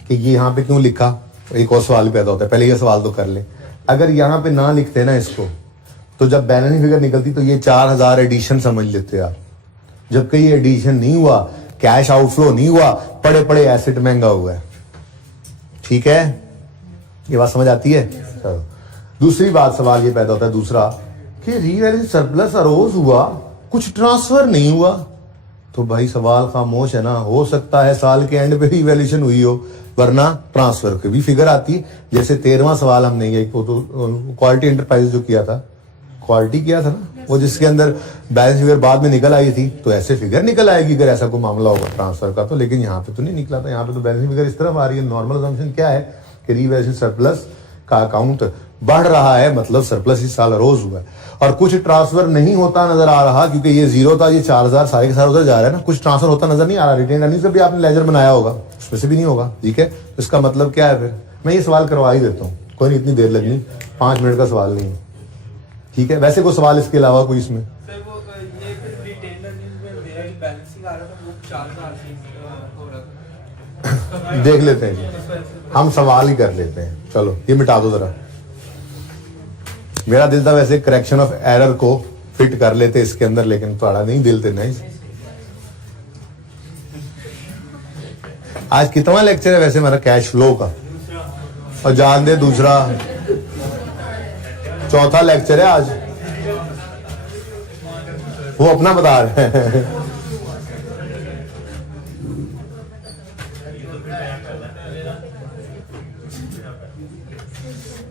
कि ये यहाँ पे क्यों लिखा, एक और सवाल पैदा होता है, पहले ये सवाल तो कर ले। अगर यहाँ पे ना लिखते ना इसको, तो जब बैलेंस फिगर निकलती तो ये 4000 एडिशन समझ लेते आप, जबकि ये एडिशन नहीं हुआ, कैश आउटफ्लो नहीं हुआ, पड़े पड़े एसेट महंगा हुआ है, ठीक है, ये बात समझ आती है। चलो दूसरी बात, सवाल ये पैदा होता है दूसरा कि रीवैल्यूएशन सरप्लस अरोज हुआ, कुछ ट्रांसफर नहीं हुआ, तो भाई सवाल खामोश है ना। हो सकता है साल के एंड पे रीवैल्यूएशन हुई हो, वरना ट्रांसफर की भी फिगर आती है। जैसे 13वां सवाल हमने ये तो क्वालिटी एंटरप्राइज जो किया था, क्वालिटी किया था ना, वो जिसके अंदर बैलेंस फिगर बाद में निकल आई थी, तो ऐसे फिगर निकल आएगी अगर ऐसा कोई मामला होगा ट्रांसफर का। तो लेकिन यहाँ पे तो नहीं निकला था, यहाँ पे तो बैलेंस फिगर इस तरफ आ रही है। नॉर्मल असम्पशन क्या है कि रीवैल्यूएशन सरप्लस का अकाउंट बढ़ रहा है, मतलब सरप्लस इस साल रोज हुआ है, और कुछ ट्रांसफर नहीं होता नजर आ रहा, क्योंकि ये 0 था, ये 4000 सारे के सारे उधर जा रहा है ना, कुछ ट्रांसफर होता नजर नहीं आ रहा। रिटेन अर्निंग्स का भी आपने लेजर बनाया होगा, उसमें से भी नहीं होगा, ठीक है। तो इसका मतलब क्या है, फिर मैं ये सवाल करवा ही देता हूँ, कोई नहीं, इतनी देर लगनी, 5 मिनट का सवाल नहीं है, ठीक है। वैसे कोई सवाल इसके अलावा कोई इसमें देख लेते हैं, हम सवाल ही कर लेते हैं। चलो ये मिटा दो जरा, मेरा दिल था वैसे करेक्शन ऑफ एरर को फिट कर लेते इसके अंदर, लेकिन थोड़ा नहीं दिल थे नहीं। आज कितना लेक्चर है वैसे हमारा कैश फ्लो का, और जान दे दूसरा चौथा लेक्चर है आज, वो अपना बता रहे हैं।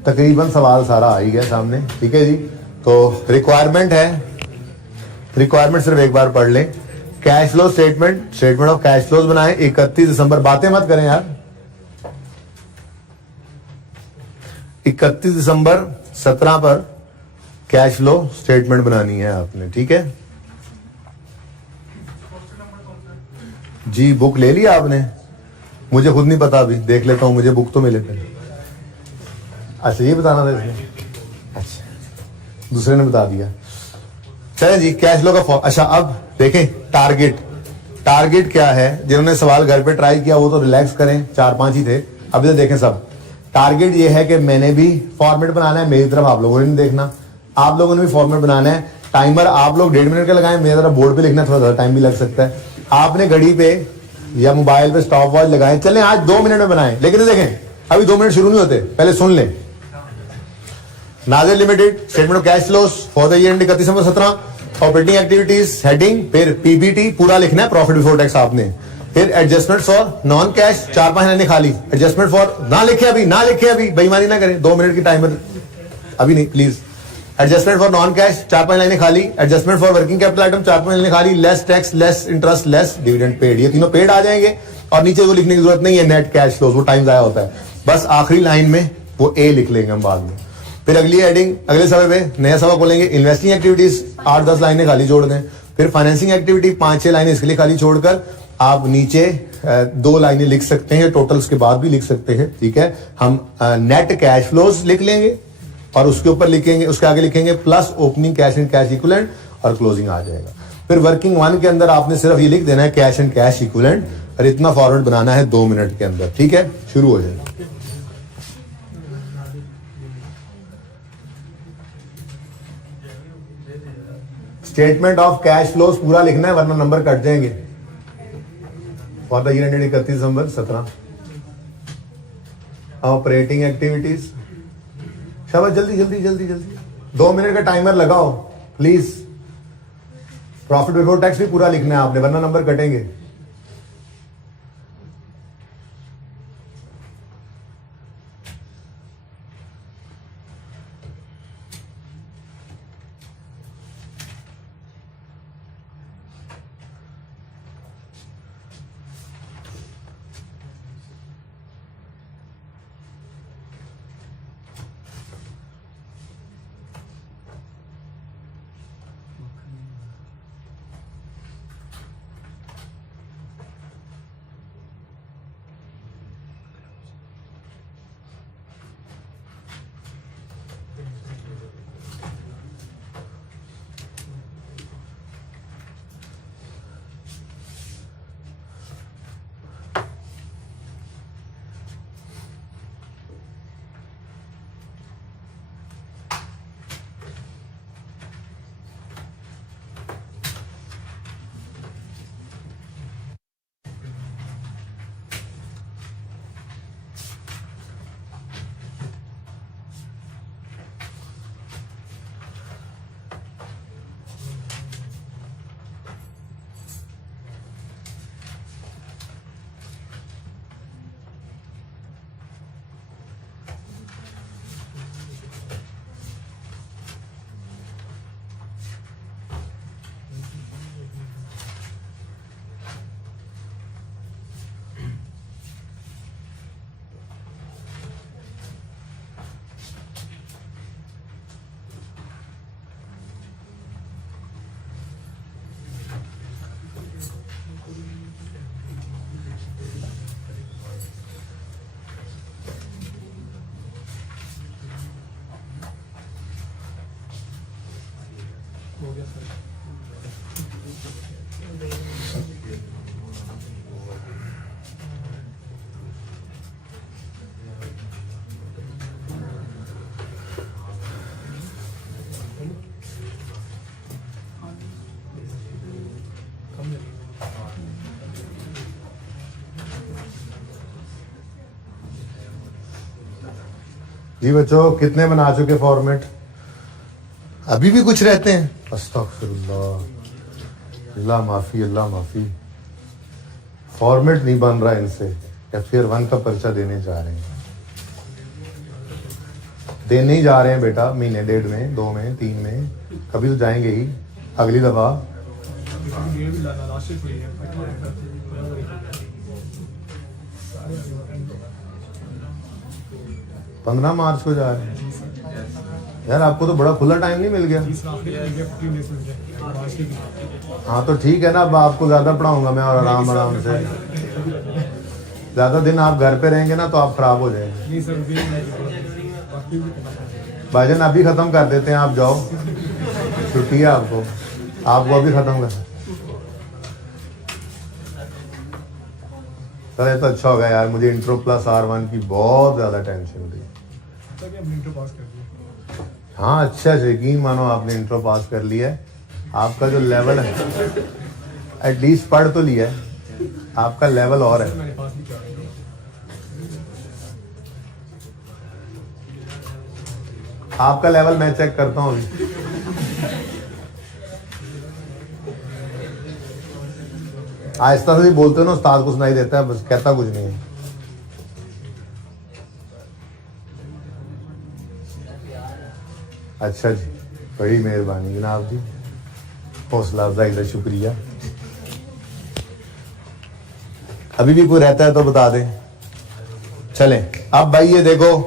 तकरीबन सवाल सारा आ ही गया सामने, ठीक है जी। तो रिक्वायरमेंट है, रिक्वायरमेंट सिर्फ एक बार पढ़ लें। Cash flow statement, statement of cash flows बनाए 31 दिसंबर, बातें मत करें यार, 31 दिसंबर 17 पर कैश फ्लो स्टेटमेंट बनानी है आपने, ठीक है जी। बुक ले लिया आपने? मुझे खुद नहीं पता, अभी देख लेता हूं, मुझे बुक तो मिले थे। अच्छा ये बताना था इसमें, अच्छा दूसरे ने बता दिया। चलें जी, कैश फ्लो का अच्छा अब देखें टारगेट, टारगेट क्या है। जिन्होंने सवाल घर पे ट्राई किया वो तो रिलैक्स करें, 4-5 ही थे, अभी तो देखें सब। टारगेट ये है कि मैंने भी फॉर्मेट बनाना है, मेरी तरफ आप लोगों ने नहीं देखना, आप लोगों ने भी फॉर्मेट बनाना है। टाइमर आप लोग 1.5 मिनट का लगाएं, मेरी तरफ बोर्ड पे लिखना थोड़ा ज़्यादा टाइम भी लग सकता है। आपने घड़ी पे या मोबाइल पे स्टॉप वॉच लगाए, चलें आज 2 मिनट में बनाएं, लेकिन देखें अभी 2 मिनट शुरू नहीं होते, पहले सुन लें। Nazir limited statement of cash flows for the year and 31 December 17, operating activities heading, फिर पीबीटी पूरा लिखना है, प्रॉफिट बिफोर टैक्स आपने, फिर एडजस्टमेंट फॉर नॉन कैश 4-5 लाइनें खाली, एडजस्टमेंट फॉर ना लिखे अभी, ना लिखे अभी, बेईमानी ना करें, 2 मिनट की टाइमर अभी नहीं please. Adjustment for non cash 4-5 लाइनें खाली, adjustment for working capital item 4-5 लाइनें खाली, less tax, less interest, less dividend paid, ये तीनों पेड आ जाएंगे, और नीचे वो लिखने की जरूरत नहीं है नेट कैश फ्लोज, वो टाइम जाया होता है, बस आखिरी लाइन में वो ए लिख लेंगे हम बाद में। फिर अगली हेडिंग, अगले समय पे नया सबक बोलेंगे, इन्वेस्टिंग एक्टिविटीज 8-10 लाइनें खाली छोड़ दें, फिर फाइनेंसिंग एक्टिविटी 5-6 लाइनें इसके लिए खाली छोड़कर आप नीचे 2 लाइनें लिख सकते हैं, टोटल्स के बाद भी लिख सकते हैं, ठीक है। हम नेट कैश फ्लोज लिख लेंगे और उसके ऊपर लिखेंगे, उसके आगे लिखेंगे plus opening cash and cash equivalent, और क्लोजिंग आ जाएगा। फिर वर्किंग 1 के अंदर आपने सिर्फ ये लिख देना है कैश एंड कैश इक्विवेलेंट, और इतना फॉरवर्ड बनाना है 2 मिनट के अंदर, ठीक है। शुरू हो जाए। स्टेटमेंट ऑफ कैश फ्लोज पूरा लिखना है वरना नंबर कट जाएंगे। For the year ended 31 December 17, operating activities, शाबाश, जल्दी जल्दी जल्दी जल्दी, 2 मिनट का टाइमर लगाओ प्लीज। प्रॉफिट बिफोर टैक्स भी पूरा लिखना है आपने वरना नंबर कटेंगे। जी बच्चों, कितने बना चुके फॉर्मेट? अभी भी कुछ रहते हैं? अस्तगफिरुल्लाह, अल्लाह माफी, अल्लाह माफी। फॉर्मेट नहीं बन रहा इनसे, या फिर 1 का पर्चा देने जा रहे हैं? देने ही जा रहे हैं बेटा, महीने 1.5 में, 2 में, 3 में, कभी तो जाएंगे ही अगली दफा। 15 मार्च को जा रहे हैं यार। आपको तो बड़ा खुला टाइम नहीं मिल गया। हाँ तो ठीक है ना, अब आपको ज्यादा पढ़ाऊंगा मैं, और आराम आराम से। ज्यादा दिन आप घर पे रहेंगे ना तो आप खराब हो जाएंगे। भाईजान अभी खत्म कर देते हैं, आप जाओ, छुट्टी है आपको अभी खत्म कर। सर ये तो अच्छा हो गया यार, मुझे इंट्रो प्लस R1 की बहुत ज्यादा टेंशन थी। हाँ अच्छा, यकीन मानो आपने इंट्रो पास कर लिया है। आपका जो लेवल है, एटलीस्ट पढ़ तो लिया है, आपका लेवल और है। आपका लेवल मैं चेक करता हूँ अभी। आहिस्ता से भी बोलते हो ना, उस्ताद को सुनाई देता है, बस कहता कुछ नहीं है। अच्छा जी, बड़ी मेहरबानी जनाब जी, हौसला अफजाई का शुक्रिया। अभी भी कोई रहता है तो बता दें। चलें अब भाई ये देखो,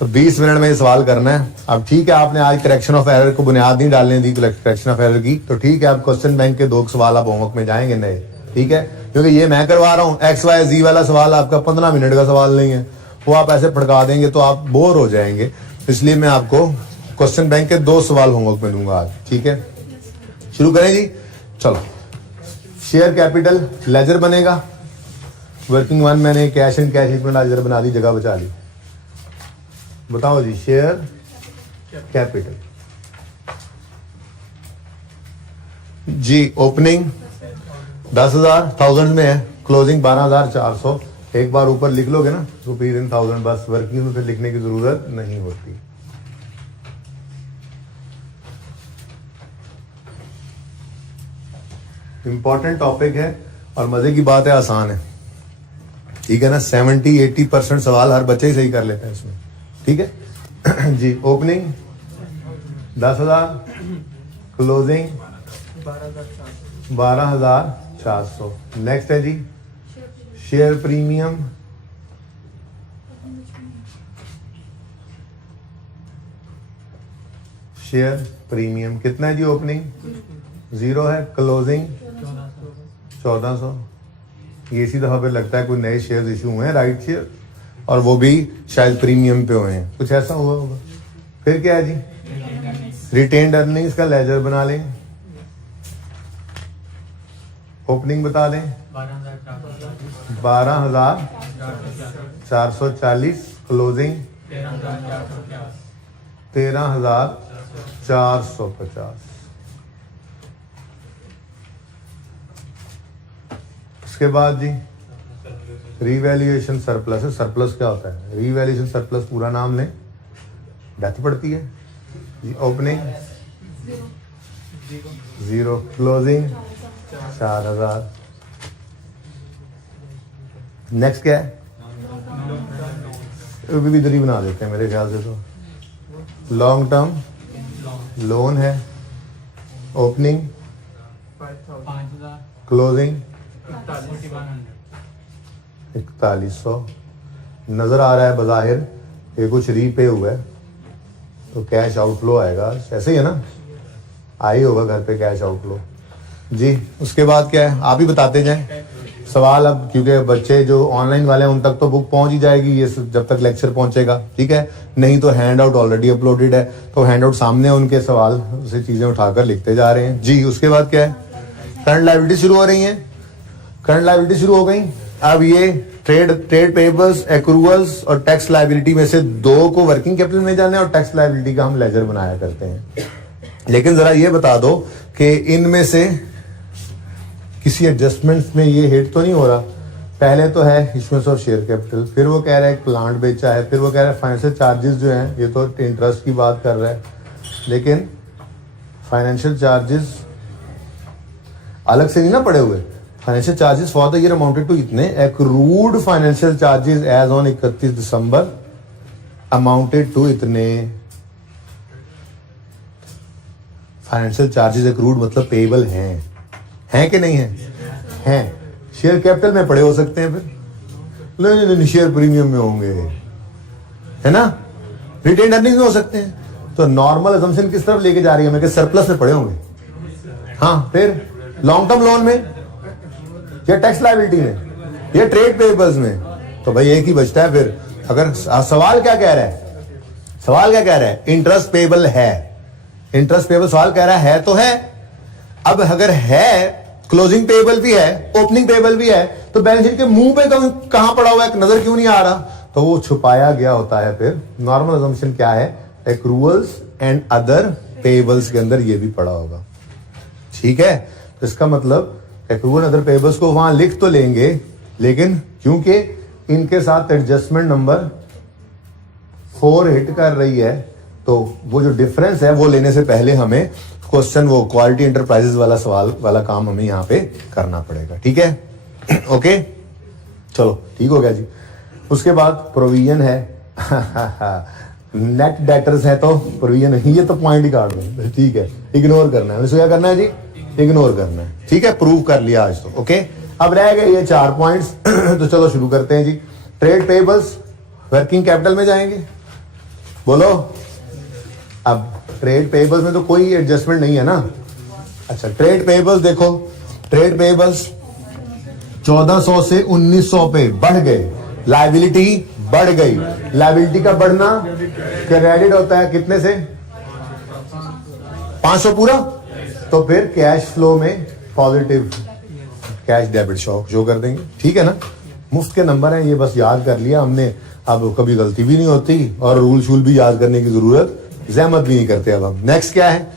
तो 20 मिनट में ये सवाल करना है। अब ठीक है, आपने आज करेक्शन ऑफ एरर को बुनियाद नहीं डालने दी करेक्शन ऑफ एरर की, तो ठीक है, आप क्वेश्चन बैंक के 2 सवाल आप होमवर्क में जाएंगे नए, ठीक है, क्योंकि ये मैं करवा रहा हूँ। XYZ वाला सवाल आपका 15 मिनट का सवाल नहीं है, वो आप ऐसे फटका देंगे तो आप बोर हो जाएंगे। इसलिए मैं आपको क्वेश्चन बैंक के 2 सवाल होमवर्क में दूंगा आज, ठीक है। शुरू करें जी, चलो। शेयर कैपिटल लेजर बनेगा, वर्किंग 1 मैंने cash and cash equivalent ledger बना दी, जगह बचा ली। बताओ जी, शेयर कैपिटल जी, ओपनिंग 10,000 थाउजेंड में है, क्लोजिंग 12,400। एक बार ऊपर लिख लोगे ना रुपीज इन थाउजेंड, बस वर्किंग में फिर लिखने की जरूरत नहीं होती। इंपॉर्टेंट टॉपिक है और मजे की बात है, आसान है, ठीक है ना। 70-80% सवाल हर बच्चे ही सही कर लेते हैं इसमें, ठीक है जी। Opening 10,000, closing 12,400। नेक्स्ट है जी शेयर प्रीमियम, शेयर प्रीमियम कितना है जी? ओपनिंग 0 है, क्लोजिंग 1400। ये इसी दफा पे लगता है कोई नए शेयर इशू हुए हैं, राइट शेयर, और वो भी शायद प्रीमियम पे हुए हैं, कुछ ऐसा हुआ होगा। फिर क्या है जी? रिटेन्ड अर्निंग्स का लेजर बना लें। ओपनिंग बता दें 12,440, क्लोजिंग 13,450। उसके बाद जी रीवैल्यूएशन सरप्लस है। सरप्लस क्या होता है? रीवैल्यूएशन सरप्लस पूरा नाम लें, डेथ पड़ती है जी। Opening 0, closing 4,000। नेक्स्ट क्या है? भी इधर ही बना देते हैं मेरे ख्याल से, तो लॉन्ग टर्म लोन है। Opening 5,000, closing 4100। नजर आ रहा है बज़ाहिर ये कुछ रीपे हुआ है, तो कैश आउटफ्लो आएगा, ऐसे ही है ना, आई होगा घर पे कैश आउटफ्लो जी। उसके बाद क्या है, आप ही बताते जाएं सवाल। अब क्योंकि बच्चे जो ऑनलाइन वाले हैं उन तक तो बुक पहुंच ही जाएगी ये जब तक लेक्चर पहुंचेगा, ठीक है। नहीं तो हैंड आउट ऑलरेडी अपलोडेड है, तो हैंड आउट सामने उनके सवाल से चीजें उठाकर लिखते जा रहे हैं जी। उसके बाद क्या है? करंट लायबिलिटी शुरू हो रही है। करंट लायबिलिटी शुरू हो गई। अब ये ट्रेड पेबल्स, एक्रूअल्स और टैक्स लायबिलिटी में से 2 को वर्किंग कैपिटल में जाना है और टैक्स लायबिलिटी का हम लेजर बनाया करते हैं। लेकिन जरा ये बता दो कि इनमें से किसी एडजस्टमेंट्स में ये हिट तो नहीं हो रहा? पहले तो है इश्यूएंस ऑफ शेयर कैपिटल, फिर वो कह रहा है प्लांट बेचा है, फिर वो कह रहा है फाइनेंशियल चार्जेस जो हैं, ये तो इंटरेस्ट की बात कर रहा है, लेकिन फाइनेंशियल चार्जेस अलग से नहीं ना पड़े हुए। Financial charges for the year amounted to इतने, accrued financial charges as on 31 December amounted to इतने। फाइनेंशियल चार्जेस एक्रूड मतलब पेएबल हैं कि नहीं हैं? शेयर कैपिटल में पड़े हो सकते हैं, फिर नहीं शेयर प्रीमियम में होंगे, है ना, रिटेन अर्निंग में हो सकते हैं। तो नॉर्मल अजम्पशन किस तरफ लेके जा रही है हमें कि सरप्लस में पड़े होंगे। हाँ, फिर लॉन्ग टर्म लोन में या टैक्स लायबिलिटी में या ट्रेड पेबल्स में, तो भाई एक ही बचता है। फिर अगर सवाल क्या कह रहा है, इंटरेस्ट पेबल है, इंटरेस्ट पेबल सवाल कह रहा है तो है। अब अगर है, क्लोजिंग पेबल भी है, ओपनिंग पेबल भी है, तो बैलेंस शीट के मुंह पे कहां पड़ा हुआ है, नजर क्यों नहीं आ रहा, तो वो छुपाया गया होता है। फिर नॉर्मल अजम्पशन क्या है, एक्रूअल्स एंड अदर पेबल्स के अंदर ये भी पड़ा होगा, ठीक है। तो इसका मतलब एक्रूअल अदर पेबल्स को वहां लिख तो लेंगे, लेकिन क्योंकि इनके साथ एडजस्टमेंट नंबर 4 हिट कर रही है, तो वो जो डिफरेंस है वो लेने से पहले हमें क्वेश्चन, वो क्वालिटी एंटरप्राइजेस वाला सवाल वाला काम हमें यहाँ पे करना पड़ेगा, ठीक है। ओके, चलो ठीक हो गया जी। उसके बाद प्रोविजन है नेट डेटर्स है तो प्रोविजन है, ये तो पॉइंट ही काट दो, ठीक है, इग्नोर करना है। क्या करना है जी, इग्नोर करना है, ठीक है। प्रूव कर लिया आज तो, ओके। अब रह गए ये 4 पॉइंट्स तो चलो शुरू करते हैं जी। ट्रेड पेबल्स वर्किंग कैपिटल में जाएंगे, बोलो। अब ट्रेड पेबल्स में तो कोई एडजस्टमेंट नहीं है ना। अच्छा, ट्रेड पेबल्स देखो, ट्रेड पेबल्स 1400 से 1900 पे बढ़ गए, लायबिलिटी बढ़ गई। लायबिलिटी का बढ़ना क्रेडिट होता है कितने से, 500 पूरा, तो फिर कैश फ्लो में पॉजिटिव कैश डेबिट शो कर देंगे, ठीक है ना। मुफ्त के नंबर हैं ये, बस याद कर लिया हमने, अब कभी गलती भी नहीं होती और रूल शूल भी याद करने की जरूरत, जहमत भी नहीं करते। अब हम नेक्स्ट क्या है,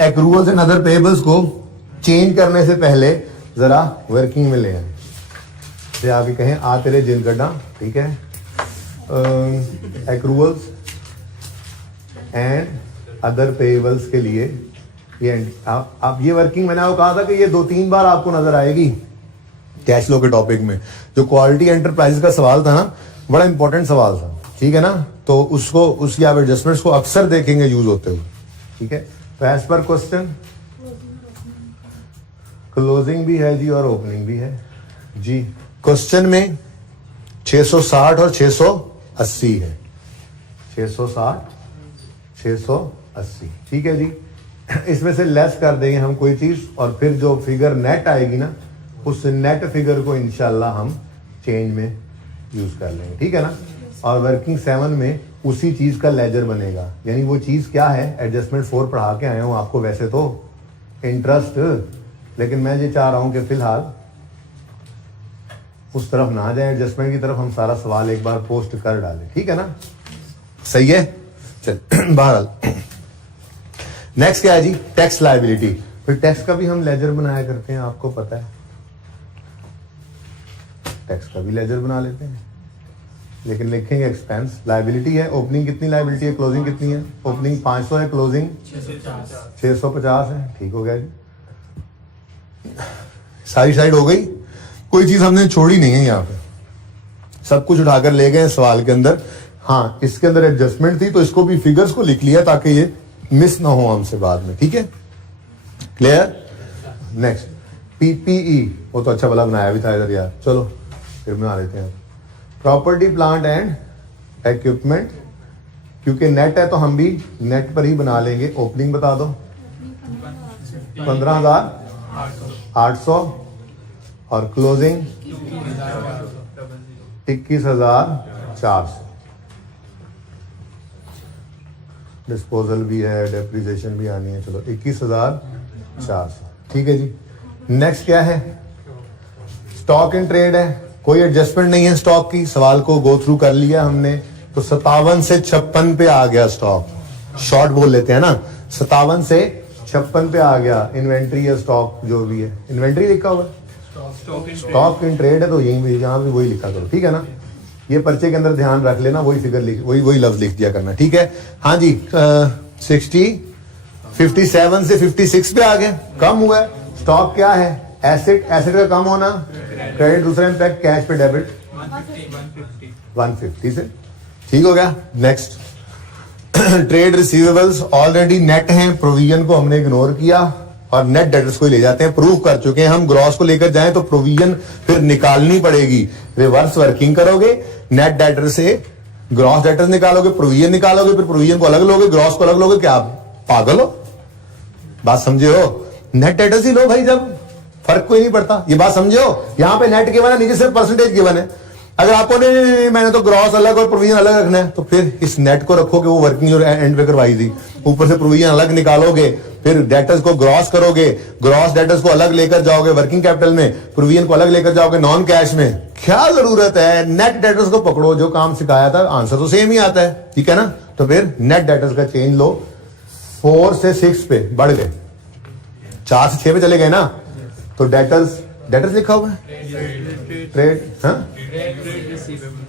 एक्रूअल्स एंड अदर पेबल्स को चेंज करने से पहले जरा वर्किंग में ले आए, जैसे आगे कहें आ तेरे जिन गड्ढा, ठीक है। एक्रूअल्स एंड अदर पेबल्स के लिए ये आप ये वर्किंग, मैंने आपको कहा था कि ये 2-3 बार आपको नजर आएगी कैश फ्लो के टॉपिक में। जो क्वालिटी एंटरप्राइज का सवाल था ना, बड़ा इंपॉर्टेंट सवाल था, ठीक है ना। तो उसको, उसकी आप एडजस्टमेंट्स को अक्सर देखेंगे यूज होते हुए, ठीक है। तो एज पर क्वेश्चन क्लोजिंग भी है जी और ओपनिंग भी है जी। क्वेश्चन में 660 और 680 है, 660 680, ठीक है जी। इसमें से लेस कर देंगे हम कोई चीज, और फिर जो फिगर नेट आएगी ना, उस नेट फिगर को इंशाल्लाह हम चेंज में यूज कर लेंगे, ठीक है ना। और वर्किंग 7 में उसी चीज का लेजर बनेगा, यानी वो चीज क्या है, एडजस्टमेंट 4 पढ़ा के आया हूं आपको वैसे तो इंटरेस्ट, लेकिन मैं ये चाह रहा हूं कि फिलहाल उस तरफ ना जाए, एडजस्टमेंट की तरफ हम सारा सवाल एक बार पोस्ट कर डालें, ठीक है ना, सही है। चल बहरहाल नेक्स्ट क्या है जी, टैक्स लायबिलिटी। फिर टैक्स का भी हम लेजर बनाया करते हैं, आपको पता है, टैक्स का भी लेजर बना लेते हैं, लेकिन लिखेंगे एक्सपेंस। लायबिलिटी है, ओपनिंग कितनी लायबिलिटी है, क्लोजिंग कितनी है, ओपनिंग 500 है, क्लोजिंग 650 है, ठीक हो गया जी। सारी साइड हो गई, कोई चीज हमने छोड़ी नहीं है यहाँ पे, सब कुछ उठाकर ले गए सवाल के अंदर। हाँ, इसके अंदर एडजस्टमेंट थी तो इसको भी फिगर्स को लिख लिया ताकि ये मिस ना हो हमसे बाद में, ठीक है, क्लियर। नेक्स्ट पीपीई, वो तो अच्छा भला बनाया भी था इधर यार, चलो फिर बना लेते हैं। प्रॉपर्टी प्लांट एंड इक्विपमेंट, क्योंकि नेट है तो हम भी नेट पर ही बना लेंगे। ओपनिंग बता दो, 15,800 और क्लोजिंग 21,400। डिस्पोजल भी है, डेप्रिसिएशन भी आनी है, चलो 21,400, ठीक है जी। नेक्स्ट क्या है, स्टॉक इन ट्रेड है, कोई एडजस्टमेंट नहीं है स्टॉक की, सवाल को गो थ्रू कर लिया हमने, तो 57 से 56 पे आ गया स्टॉक, शॉर्ट बोल लेते हैं ना, 57 से 56 पे आ गया। इन्वेंट्री या स्टॉक जो भी है, इन्वेंट्री लिखा हुआ है, स्टॉक इन ट्रेड है तो यहीं भी यहाँ भी वही लिखा करो, ठीक है ना। ये पर्चे के अंदर ध्यान रख लेना, वही फिगर लिख वही लफ्ज लिख दिया करना, ठीक है। हाँ जी 57 से 56 पे आ गए, कम हुआ है। स्टॉक क्या है? एसेट का कम होना, क्रेडिट दूसरा इम्पैक्ट कैश पे डेबिट 150 से, ठीक हो गया। Next trade receivables already net हैं, प्रोविजन को हमने इग्नोर किया और नेट डेटर्स को ही ले जाते हैं, प्रूव कर चुके हैं हम। ग्रॉस को लेकर जाएं तो प्रोविजन फिर निकालनी पड़ेगी, रिवर्स वर्किंग करोगे, नेट डेटर से ग्रॉस डेटर्स निकालोगे, प्रोविजन निकालोगे, फिर प्रोविजन को अलग लोगे, ग्रॉस को अलग लोगे। क्या आप पागल हो? बात समझे हो? नेट डेटर्स ही लो भाई, जब फर्क कोई नहीं पड़ता। ये बात समझे हो? यहां पे नेट गिवन है, नीचे सिर्फ परसेंटेज गिवन है। अगर आपको नहीं मैंने तो ग्रॉस अलग और प्रोविजन अलग रखना है, तो फिर इस नेट को रखोगे, वो वर्किंग जो एंड पे करवाई थी, ऊपर से प्रोविजन अलग निकालोगे, फिर डेटर्स को ग्रॉस करोगे, ग्रॉस डेटर्स को अलग लेकर जाओगे वर्किंग कैपिटल में, प्रोविजन को अलग लेकर जाओगे नॉन कैश में। क्या जरूरत है? नेट डेटर्स को पकड़ो, जो काम सिखाया था आंसर तो सेम ही आता है, ठीक है ना। तो फिर नेट डेटर्स का चेंज लो, 4 से 6 पे बढ़ गए, 4 से 6 पे चले गए ना। तो डेटर्स लिखा हुआ है,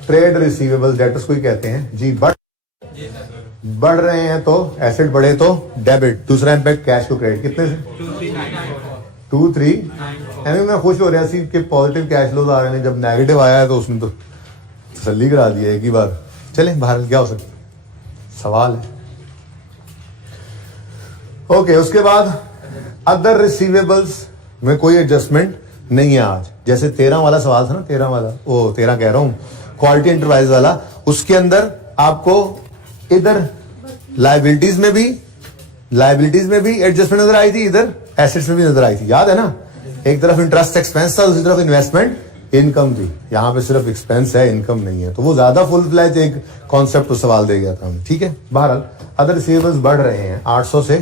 ट्रेड रिसीवेबल्स डेटर्स को ही कहते हैं जी। बढ़ रहे हैं तो एसेट बढ़े तो डेबिट, दूसरा इम्पैक्ट कैश को क्रेडिट। कितने से? 23। मैं खुश हो रहा सी कि पॉजिटिव कैश फ्लोज आ रहे हैं, जब नेगेटिव आया है तो उसने तो तसल्ली करा दिया एक ही बार। चले बाहर क्या हो सकता, सवाल है। ओके, उसके बाद अदर रिसीवेबल्स में कोई एडजस्टमेंट नहीं है आज। जैसे 13 वाला सवाल था ना, 13 वाला, वो 13 कह रहा हूं, क्वालिटी एंटरप्राइज वाला, उसके अंदर आपको इधर लायबिलिटीज में भी एडजस्टमेंट नजर आई थी, इधर एसेट्स में भी नजर आई थी, याद है ना। एक तरफ इंटरेस्ट एक्सपेंस था, दूसरी तरफ इन्वेस्टमेंट इनकम थी। यहां पे सिर्फ एक्सपेंस है, इनकम नहीं है, तो वो ज्यादा फुल फ्लैज एक कॉन्सेप्ट सवाल दे गया था हमें, ठीक है। बहरहाल अदर रिसीवेबल्स बढ़ रहे हैं, 800 से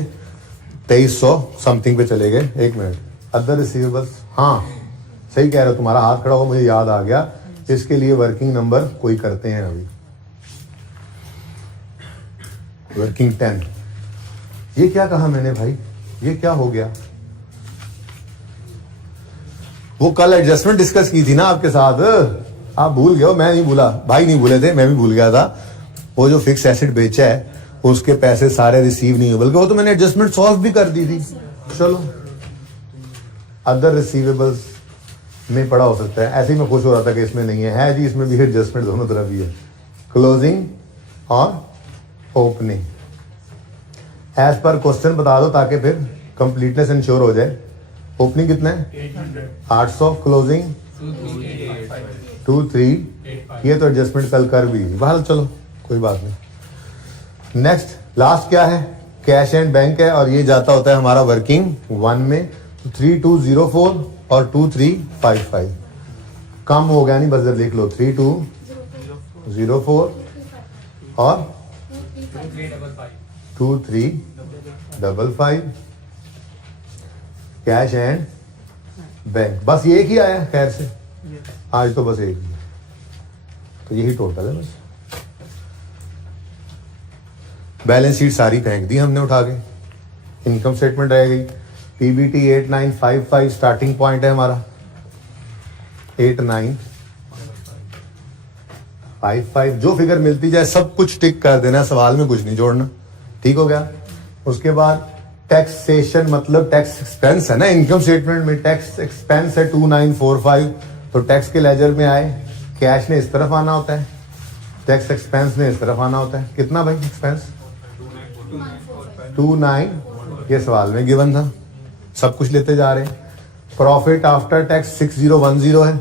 2300 समथिंग पे चले गए। एक मिनट, अदर रिसीवेबल्स, हाँ सही कह रहे हो, तुम्हारा हाथ खड़ा हो, मुझे याद आ गया। इसके लिए वर्किंग नंबर कोई करते हैं अभी, वर्किंग 10। ये क्या कहा मैंने भाई, ये क्या हो गया? वो कल एडजस्टमेंट डिस्कस की थी ना आपके साथ, आप भूल गए हो। मैं नहीं भूला, भाई नहीं भूले थे, मैं भी भूल गया था। वो जो फिक्स एसेट बेचा है उसके पैसे सारे रिसीव नहीं हुए, बल्कि वो तो मैंने एडजस्टमेंट सॉल्व भी कर दी थी। चलो, अदर रिसीवेबल्स में पड़ा हो सकता है, ऐसे ही मैं खुश हो रहा था कि इसमें नहीं है जी, इसमें भी एडजस्टमेंट दोनों तरफ ही है, क्लोजिंग और ओपनिंग। एज पर क्वेश्चन बता दो ताकि फिर कंप्लीटनेस इंश्योर हो जाए। ओपनिंग कितना है? 800, क्लोजिंग 23। ये तो एडजस्टमेंट कल कर भी, बहरहाल चलो कोई बात नहीं। नेक्स्ट लास्ट क्या है? कैश एंड बैंक है, और ये जाता होता है हमारा वर्किंग 1 में। 3204 और 2355 कम हो गया, नहीं बस जरा लिख लो, 3204 और 2355 कैश एंड बैंक। बस ये एक ही आया खैर से आज, तो बस एक ही, तो यही टोटल है बस। बैलेंस शीट सारी फेंक दी हमने उठा के, इनकम स्टेटमेंट रह गई। पीबीटी 8955 स्टार्टिंग पॉइंट है हमारा, 8955। जो फिगर मिलती जाए सब कुछ टिक कर देना, सवाल में कुछ नहीं जोड़ना, ठीक हो गया। उसके बाद टैक्सेशन मतलब टैक्स एक्सपेंस है ना, इनकम स्टेटमेंट में टैक्स एक्सपेंस है 2945, तो टैक्स के लेजर में आए, कैश ने इस तरफ आना होता है, टैक्स एक्सपेंस ने इस तरफ आना होता है। कितना भाई एक्सपेंस? 29, ये सवाल में गिवन था, सब कुछ लेते जा रहे हैं। प्रॉफिट आफ्टर टैक्स 6010 है,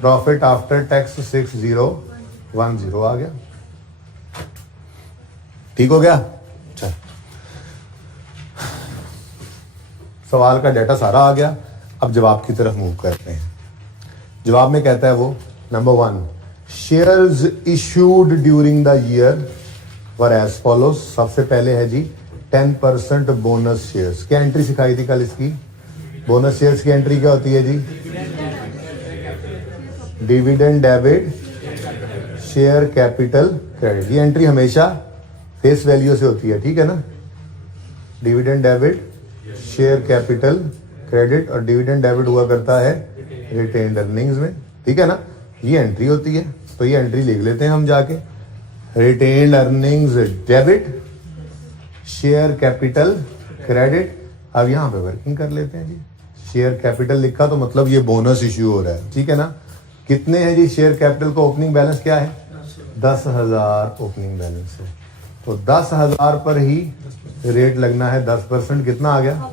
प्रॉफिट आफ्टर टैक्स 6010 आ गया, ठीक हो गया। चल, सवाल का डेटा सारा आ गया, अब जवाब की तरफ मूव करते हैं। जवाब में कहता है वो, number 1, shares issued during the year were as follows. सबसे पहले है जी 10% बोनस शेयर्स। क्या एंट्री सिखाई थी कल इसकी? बोनस शेयर्स की एंट्री क्या होती है जी? Dividend debit share capital credit. ये एंट्री हमेशा फेस वैल्यू से होती है, ठीक है ना। Dividend debit share capital credit और डिविडेंड डेबिट हुआ करता है रिटेन्ड अर्निंग्स में, ठीक है ना। ये एंट्री होती है, तो ये एंट्री लिख लेते हैं हम जाके, retained earnings debit, share capital credit. अब यहाँ पे वर्किंग कर लेते हैं जी। शेयर कैपिटल लिखा तो मतलब ये बोनस इश्यू हो रहा है, ठीक है ना। कितने हैं जी शेयर कैपिटल का ओपनिंग बैलेंस क्या है? 10,000 ओपनिंग बैलेंस है, तो 10,000 पर ही रेट लगना है 10%। कितना आ गया?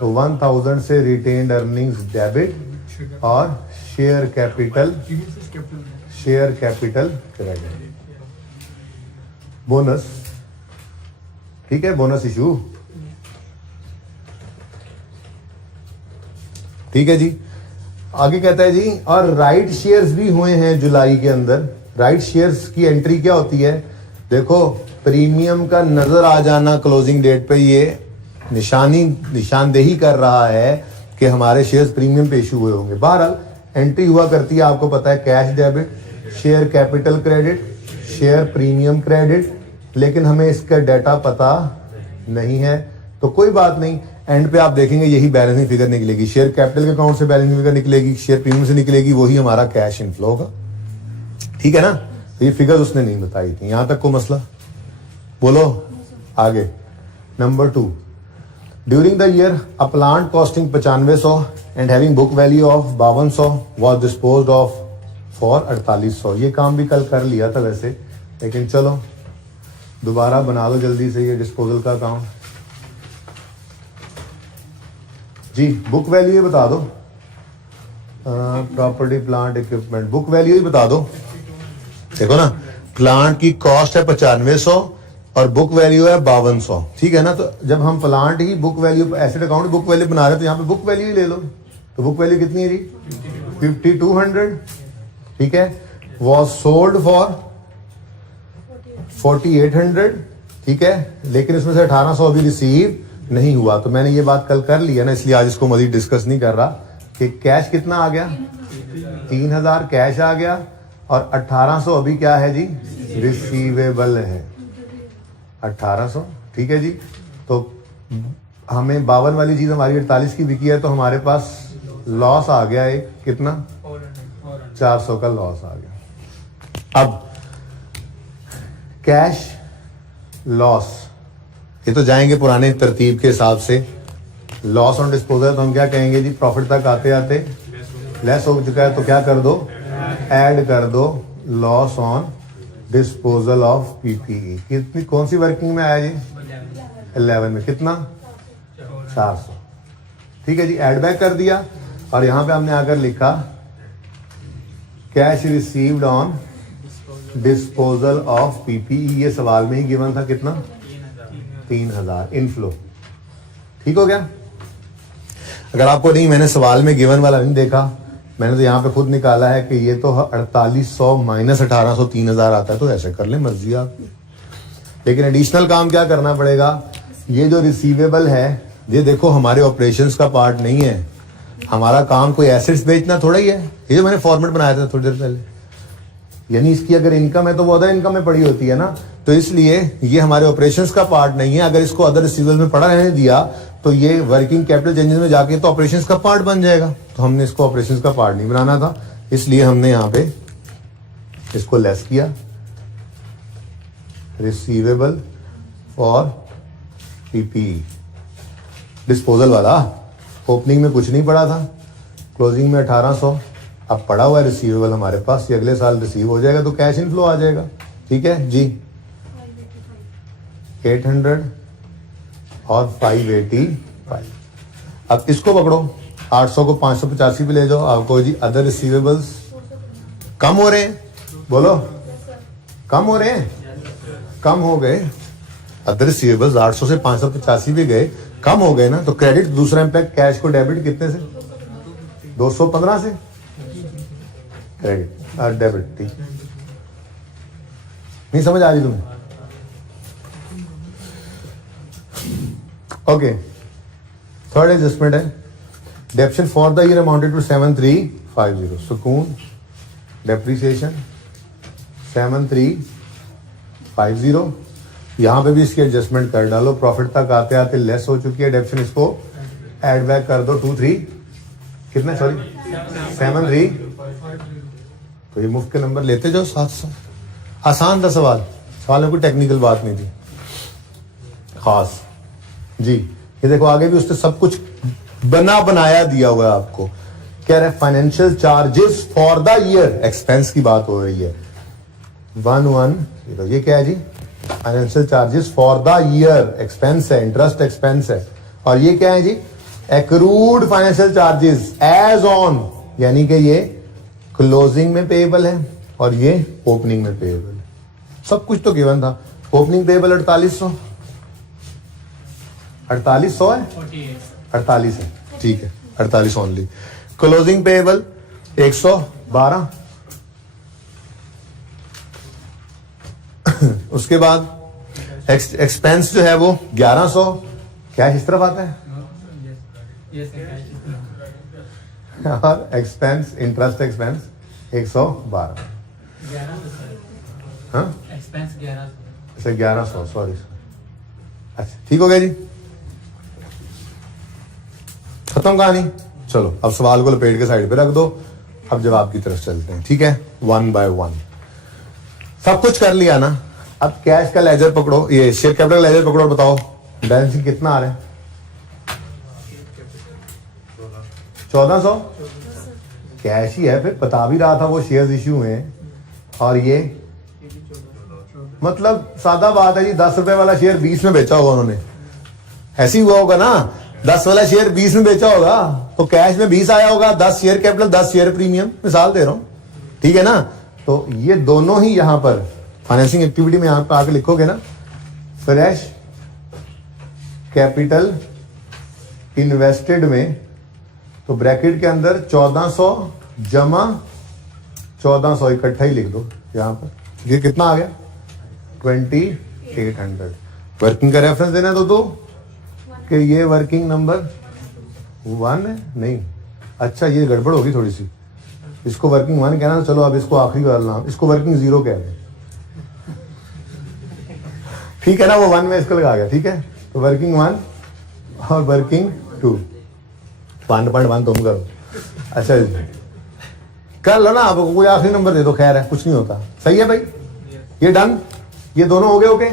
तो 1,000 से रिटेन्ड अर्निंग्स डेबिट और शेयर कैपिटल क्रेडिट, बोनस, ठीक है, बोनस इशू, ठीक है जी। आगे कहता है जी और राइट शेयर्स भी हुए हैं जुलाई के अंदर। राइट शेयर्स की एंट्री क्या होती है? देखो, प्रीमियम का नजर आ जाना क्लोजिंग डेट पे ये निशानदेही कर रहा है कि हमारे शेयर्स प्रीमियम पे इशू हुए होंगे। बहरहाल एंट्री हुआ करती है, आपको पता है, cash debit, share capital credit, share premium credit, लेकिन हमें इसका डाटा पता नहीं है, तो कोई बात नहीं। एंड पे आप देखेंगे यही बैलेंसिंग फिगर निकलेगी, शेयर कैपिटल के अकाउंट से बैलेंसिंग फिगर निकलेगी, शेयर प्रीमियम से निकलेगी, वही हमारा कैश इनफ्लो होगा, ठीक है ना। तो ये फिगर उसने नहीं बताई थी। यहां तक को मसला, बोलो आगे। Number 2, during the year a plant costing 9500 and having book value of 5200 was disposed of for 4800। ये काम भी कल कर लिया था वैसे, लेकिन चलो दोबारा बना लो जल्दी से ये डिस्पोजल का अकाउंट जी। बुक वैल्यू ही बता दो, property plant equipment, book value ही बता दो। देखो ना, प्लांट की कॉस्ट है 9500 और बुक वैल्यू है 5200, ठीक है ना। तो जब हम प्लांट ही book value, asset account book value बना रहे हैं, तो यहाँ पे बुक वैल्यू ही ले लो। तो बुक वैल्यू कितनी है जी? 5200, ठीक है। वॉज सोल्ड फॉर 4800, ठीक है, लेकिन इसमें से 1800 अभी रिसीव नहीं हुआ। तो मैंने ये बात कल कर लिया ना, इसलिए आज इसको मजीद डिस्कस नहीं कर रहा कि कैश कितना आ गया, 3000 कैश आ गया और 1800 अभी क्या है जी, रिसीवेबल है 1800, ठीक है जी। तो हमें 52 वाली चीज हमारी 48 की बिकी है, तो हमारे पास लॉस आ गया एक, कितना, 400 का लॉस आ गया। अब कैश लॉस, ये तो जाएंगे पुराने तरतीब के हिसाब से। लॉस ऑन डिस्पोजल तो हम क्या कहेंगे जी, प्रॉफिट तक आते आते लेस हो चुका है, तो क्या कर दो, ऐड कर दो loss on disposal of PPE. कितनी, कौन सी वर्किंग में आया जी? 11 में। कितना? 400, ठीक है जी। ऐड बैक कर दिया और यहां पे हमने आकर लिखा cash received on disposal of PPE. ये सवाल में ही गिवन था, कितना, 3000 इनफ्लो, ठीक हो गया। अगर आपको नहीं, मैंने सवाल में गिवन वाला नहीं देखा, मैंने तो यहाँ पे खुद निकाला है कि ये तो 4800 माइनस 1800 3000 आता है, तो ऐसे कर ले, मर्जी आपकी। लेकिन एडिशनल काम क्या करना पड़ेगा, ये जो रिसीवेबल है, ये देखो हमारे ऑपरेशंस का पार्ट नहीं है। हमारा काम कोई एसेट्स बेचना थोड़ा ही है। ये जो मैंने फॉर्मेट बनाया था थोड़ी देर पहले, यानी इसकी अगर इनकम है तो वो अदर इनकम में पड़ी होती है ना, तो इसलिए ये हमारे ऑपरेशंस का पार्ट नहीं है। अगर इसको अदर रिसीवेबल में पड़ा रहने दिया तो ये वर्किंग कैपिटल चेंजेस में जाके तो ऑपरेशंस का पार्ट बन जाएगा। तो हमने इसको ऑपरेशंस का पार्ट नहीं बनाना था, इसलिए हमने यहाँ पे इसको लेस किया, रिसीवेबल फॉर पीपीई। डिस्पोजल वाला ओपनिंग में कुछ नहीं पड़ा था, क्लोजिंग में 1800, अब पड़ा हुआ है रिसीवेबल हमारे पास, ये अगले साल रिसीव हो जाएगा, तो कैश इनफ्लो आ जाएगा, ठीक है जी। 800 और 585। अब इसको पकड़ो, 800 को 585 पे ले जाओ, आपको जी अदर रिसीवेबल्स कम हो रहे हैं, बोलो कम हो रहे हैं, कम हो गए। अदर रिसीवेबल्स 800 से 585 भी गए, कम हो गए ना। तो क्रेडिट, दूसरा इंपैक्ट, कैश को डेबिट कितने से, 215 से क्रेडिट और डेबिट, ठीक नहीं समझ आ रही तुम्हें? ओके, थर्ड एडजस्टमेंट है, depreciation for the year amounted to 7350। सुकून डेप्रिसिएशन 7350, यहां पे भी इसकी एडजस्टमेंट कर डालो। प्रॉफिट तक आते आते लेस हो चुकी है डेप्शन, इसको ऐड बैक कर दो 2 3 कितने सॉरी 7 3 तो ये मुफ्त के नंबर लेते जाओ साथ साथ। आसान था सवाल में कोई टेक्निकल बात नहीं थी खास जी। ये देखो आगे भी उसने सब कुछ बनाया दिया हुआ है आपको। कह रहे financial charges for the year, expense की बात हो रही है 1 ये क्या है जी, financial charges for the year, expense है, इंटरेस्ट एक्सपेंस है। और ये क्या है जी, accrued financial charges as on, यानी कि ये क्लोजिंग में पेएबल है और ये ओपनिंग में पेएबल है। सब कुछ तो गिवन था। ओपनिंग पेएबल 4800 है, 48 है, ठीक है 48 ओनली। Closing payable 112। उसके बाद एक्सपेंस जो है वो 1100, कैश इस तरफ आता है और एक्सपेंस इंटरेस्ट एक्सपेंस 112। हाँ एक्सपेंस 1100 सॉरी। अच्छा ठीक हो गया जी, खत्म कहानी। चलो अब सवाल को लपेट के साइड पे रख दो, अब जवाब की तरफ चलते हैं। ठीक है 1 by 1 सब कुछ कर लिया ना। अब कैश का लेजर पकड़ो, ये शेयर कैपिटल लेजर पकड़ो, बताओ बैलेंस कितना आ रहा है? 1400 कैश ही है, फिर बता भी रहा था वो शेयर्स इश्यू हैं। और ये मतलब सादा बात है जी, 10 रुपए वाला शेयर 20 में बेचा होगा उन्होंने, ऐसे ही हुआ होगा ना। 10 वाला शेयर 20 में बेचा होगा तो कैश में 20 आया होगा, 10 शेयर कैपिटल 10 शेयर प्रीमियम, मिसाल दे रहा हूं, ठीक है ना। तो ये दोनों ही यहां पर फाइनेंसिंग एक्टिविटी में यहां पर आके लिखोगे ना, फ्रेश कैपिटल इन्वेस्टेड में, तो ब्रैकेट के अंदर 1400 जमा 1400 इकट्ठा ही लिख दो यहां पर। ये कितना आ गया 2800। वर्किंग का रेफरेंस देना है तो दो कि ये वर्किंग नंबर 1 है, नहीं अच्छा ये गड़बड़ होगी थोड़ी सी, इसको वर्किंग 1 कहना। चलो अब इसको आखिरी वाला नाम, इसको वर्किंग 0 कह दें, ठीक है ना, वो 1 में इसको लगा गया, ठीक है। तो वर्किंग 1 और वर्किंग 2 1.1 तुम करो। अच्छा कर लो ना, अब कोई आखिरी नंबर दे दो, खैर है कुछ नहीं होता। सही है भाई, ये डन, ये दोनों हो गए। ओके,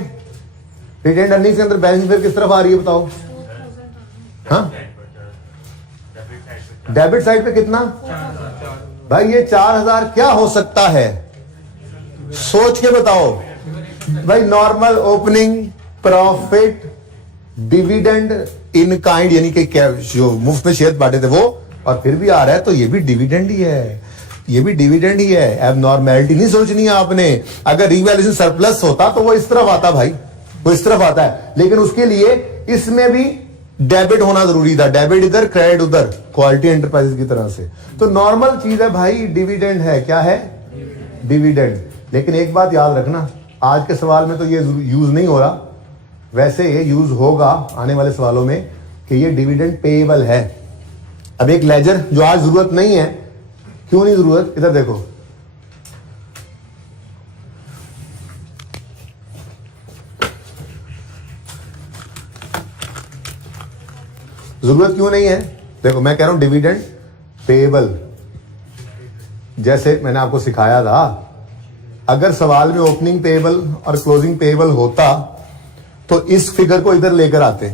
रिटेन्ड अर्निंग्स के अंदर बैलेंस फिर किस तरफ आ रही है बताओ? हाँ डेबिट साइड पे कितना भाई? ये 4000 क्या हो सकता है, सोच के बताओ भाई। Normal opening profit dividend in kind, यानी कि जो मुफ्त में शेयर बांटे थे वो, और फिर भी आ रहा है, तो ये भी डिविडेंड ही है, ये भी डिविडेंड ही है। अब नॉर्मेलिटी नहीं सोचनी है आपने। अगर रिवैल्यूएशन सरप्लस होता तो वो इस तरफ आता भाई, वो इस तरफ आता है, लेकिन उसके लिए इसमें भी डेबिट होना जरूरी था। डेबिट इधर क्रेडिट उधर, क्वालिटी एंटरप्राइजेस की तरह से। तो नॉर्मल चीज है भाई, डिविडेंड है। क्या है? डिविडेंड। लेकिन एक बात याद रखना, आज के सवाल में तो ये यूज नहीं हो रहा, वैसे ये यूज होगा आने वाले सवालों में कि ये डिविडेंड पेएबल है। अब एक लेजर जो आज जरूरत नहीं है, क्यों नहीं जरूरत, इधर देखो, जरूरत क्यों नहीं है? देखो मैं कह रहा हूं डिविडेंड पेएबल, जैसे मैंने आपको सिखाया था। अगर सवाल में ओपनिंग पेएबल और क्लोजिंग पेएबल होता तो इस फिगर को इधर लेकर आते,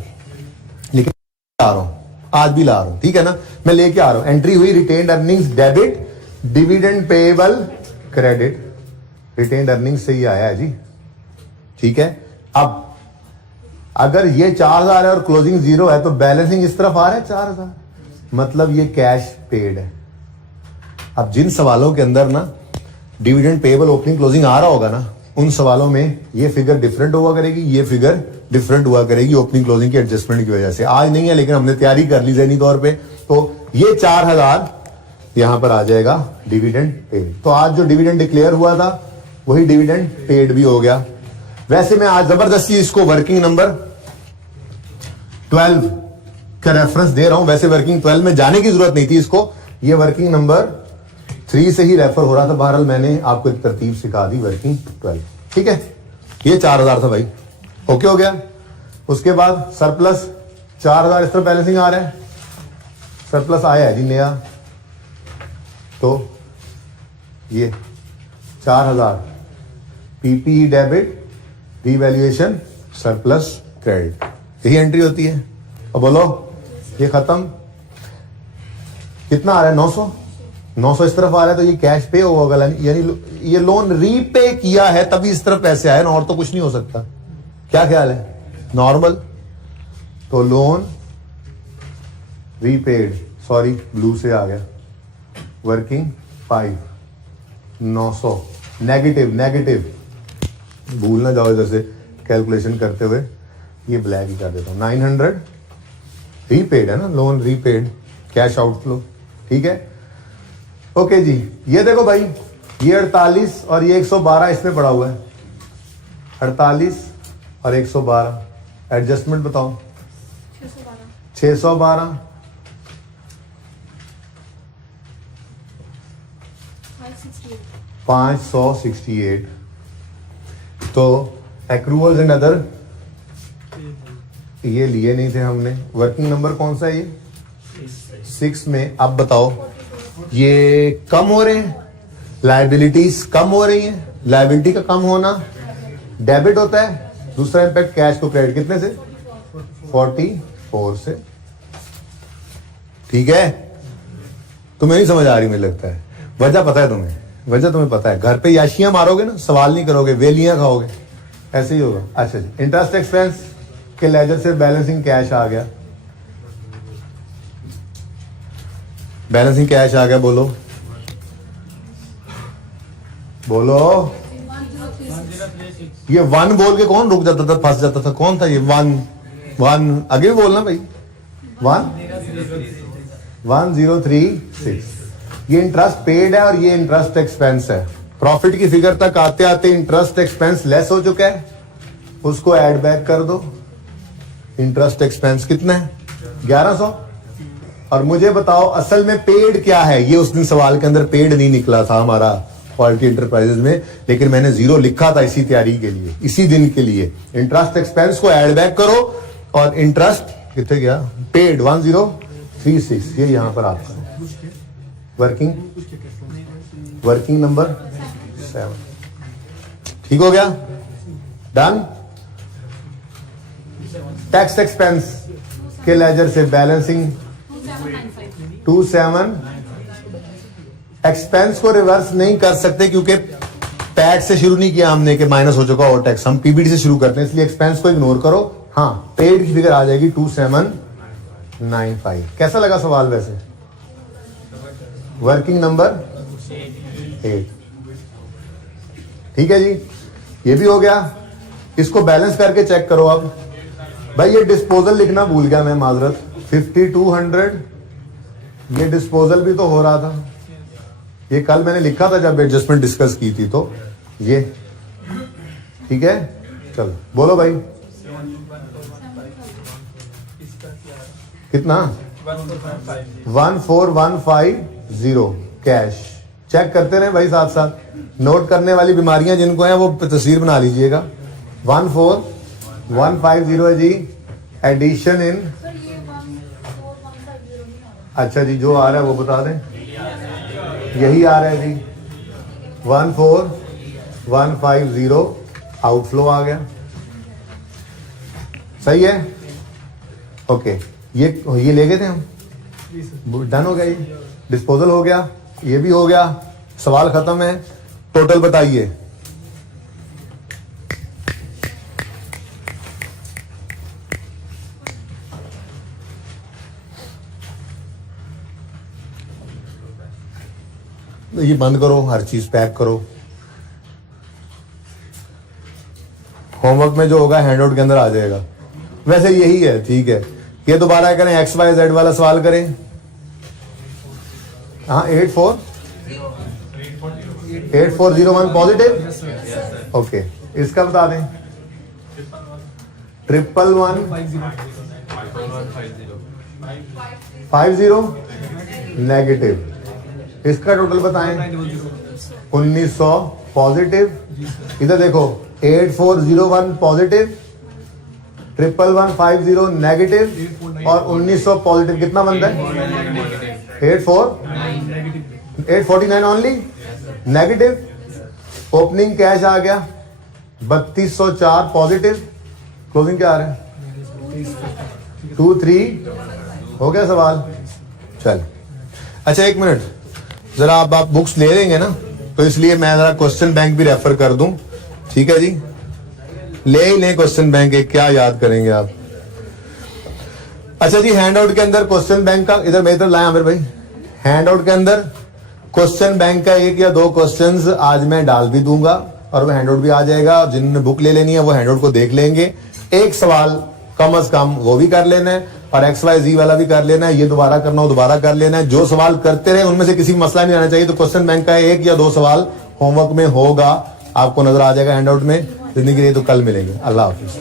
लेकिन ला रहा हूं, आज भी ला रहा हूं, ठीक है ना। मैं लेके आ रहा हूं, एंट्री हुई retained earnings debit, dividend payable credit, retained earnings से ही आया है जी, ठीक है। अब अगर ये 4000 है और क्लोजिंग 0 है तो बैलेंसिंग इस तरफ आ रहा है 4000, मतलब ये कैश पेड है। अब जिन सवालों के अंदर ना डिविडेंड पेएबल ओपनिंग क्लोजिंग आ रहा होगा ना, उन सवालों में ये फिगर डिफरेंट हुआ करेगी, ये फिगर डिफरेंट हुआ करेगी ओपनिंग क्लोजिंग की एडजस्टमेंट की वजह से। आज नहीं है लेकिन हमने तैयारी कर ली ज़हनी तौर पे। तो ये 4000 यहां पर आ जाएगा डिविडेंड पेड। तो आज जो डिविडेंड डिक्लेयर हुआ था वही डिविडेंड पेड भी हो गया। वैसे मैं आज जबरदस्ती इसको वर्किंग नंबर 12 का रेफरेंस दे रहा हूं, वैसे वर्किंग 12 में जाने की जरूरत नहीं थी इसको, ये वर्किंग नंबर 3 से ही रेफर हो रहा था। बहरहाल मैंने आपको एक तरतीब सिखा दी, वर्किंग 12, ठीक है। ये 4000 था भाई, ओके हो गया। उसके बाद सरप्लस 4000 इस तरफ बैलेंसिंग आ रहा है, सरप्लस आया है जी नया, तो ये 4000 PPE debit, revaluation, surplus credit, यही एंट्री होती है। अब बोलो ये खत्म, कितना आ रहा है? 900 इस तरफ आ रहा है, तो ये कैश पे होगा, यानी ये लोन रीपे किया है तभी इस तरफ पैसे आए ना, और तो कुछ नहीं हो सकता। क्या ख्याल है? नॉर्मल, तो लोन रीपेड, सॉरी ब्लू से आ गया, वर्किंग 5, 900 नेगेटिव, भूल ना जाओ इधर से कैलकुलेशन करते हुए, ये ब्लैक ही कर देता हूं, 900 रीपेड है ना, लोन रीपेड, कैश आउटफ्लो, ठीक है। ओके जी, ये देखो भाई, ये 48 और ये 112 इसमें पड़ा हुआ है, 48 और 112, एडजस्टमेंट बताओ। 612 568, तो एक्रूअल्स एंड अदर ये लिए नहीं थे हमने। वर्किंग नंबर कौन सा है ये? 6 में। अब बताओ ये कम हो रहे हैं, लायबिलिटीज कम हो रही हैं, लायबिलिटी का कम होना डेबिट होता है, दूसरा इंपैक्ट कैश को क्रेडिट, कितने से? 44 से, ठीक है। तुम्हें नहीं समझ आ रही मुझे लगता है, वजह पता है तुम्हें, वजह तुम्हें पता है, घर पे याशियां मारोगे ना, सवाल नहीं करोगे, वेलियां खाओगे, ऐसे ही होगा। अच्छा जी, इंटरेस्ट एक्सपेंस के लेजर से बैलेंसिंग कैश आ गया, बैलेंसिंग कैश आ गया, बोलो बोलो। ये 1 बोल के कौन रुक जाता था, फंस जाता था, कौन था ये? 1 आगे भी बोलना भाई, 1036। ये इंटरेस्ट पेड है और ये इंटरेस्ट एक्सपेंस है। प्रॉफिट की फिगर तक आते आते इंटरेस्ट एक्सपेंस लेस हो चुका है, उसको ऐड बैक कर दो। इंटरेस्ट एक्सपेंस कितना है? 1100। और मुझे बताओ असल में पेड क्या है? ये उस दिन सवाल के अंदर पेड नहीं निकला था हमारा क्वालिटी एंटरप्राइजेज में, लेकिन मैंने 0 लिखा था इसी तैयारी के लिए, इसी दिन के लिए। इंटरेस्ट एक्सपेंस को ऐड बैक करो और इंटरेस्ट कितने गया? पेड 1036, ये यहां पर आपका वर्किंग नंबर 7, ठीक हो गया, डन। टैक्स एक्सपेंस के लेजर से बैलेंसिंग 27। एक्सपेंस को रिवर्स नहीं कर सकते क्योंकि पैड से शुरू नहीं किया हमने कि माइनस हो चुका और टैक्स, हम पीबीटी से शुरू करते हैं, इसलिए एक्सपेंस को इग्नोर करो। हाँ, पेड की फिगर आ जाएगी 2795। कैसा लगा सवाल वैसे? वर्किंग नंबर 8, ठीक है जी, ये भी हो गया। इसको बैलेंस करके चेक करो। अब भाई ये डिस्पोजल लिखना भूल गया मैं, माजरत। 5200 ये डिस्पोजल भी तो हो रहा था, ये कल मैंने लिखा था जब एडजस्टमेंट डिस्कस की थी, तो ये ठीक है। चलो बोलो भाई, कितना? 14150 कैश। चेक करते रहे भाई, साथ साथ नोट करने वाली बीमारियां जिनको हैं वो तस्वीर बना लीजिएगा। 14150 है जी, एडिशन इन। अच्छा जी, जो आ रहा है वो बता दें, यही आ रहा है जी। 14150 आउटफ्लो आ गया, सही है। ओके, ये ले गए थे हम, डन हो गया, ये डिस्पोजल हो गया, ये भी हो गया, सवाल खत्म है। टोटल बताइए। ये बंद करो, हर चीज पैक करो। होमवर्क में जो होगा हैंडआउट के अंदर आ जाएगा। वैसे यही है, ठीक है। ये दोबारा करें, XYZ वाला सवाल करें। हाँ, 8401 पॉजिटिव, ओके। इसका बता दें, 11150 नेगेटिव। इसका टोटल बताएं, 1900 पॉजिटिव। इधर देखो, 8401 पॉजिटिव, 11150 नेगेटिव और 1900 पॉजिटिव, कितना बनता है? 849 ओनली नेगेटिव। ओपनिंग कैश आ गया 3204 पॉजिटिव, क्लोजिंग क्या आ रहा है? 23। हो गया सवाल? चल अच्छा एक मिनट, जरा आप बुक्स ले लेंगे ना, तो इसलिए मैं जरा क्वेश्चन बैंक भी रेफर कर दूं, ठीक है जी? ले ही लें क्वेश्चन बैंक, एक क्या याद करेंगे आप। अच्छा जी, हैंड आउट के अंदर क्वेश्चन बैंक का, इधर मेरी तरफ लाए आमिर भाई, हैंड आउट के अंदर क्वेश्चन बैंक का 1 या 2 क्वेश्चंस आज मैं डाल भी दूंगा और वो हैंड आउट भी आ जाएगा। जिन्होंने बुक ले लेनी है वो हैंड आउट को देख लेंगे। एक सवाल कम से कम वो भी कर लेना है और XYZ वाला भी कर लेना है, ये दोबारा करना हो दोबारा कर लेना है। जो सवाल करते रहे उनमें से किसी मसला नहीं आना चाहिए। तो क्वेश्चन बैंक का 1 या 2 सवाल होमवर्क में होगा, आपको नजर आ जाएगा हैंड आउट में। जिंदगी रही तो कल मिलेंगे। अल्लाह हाफिज।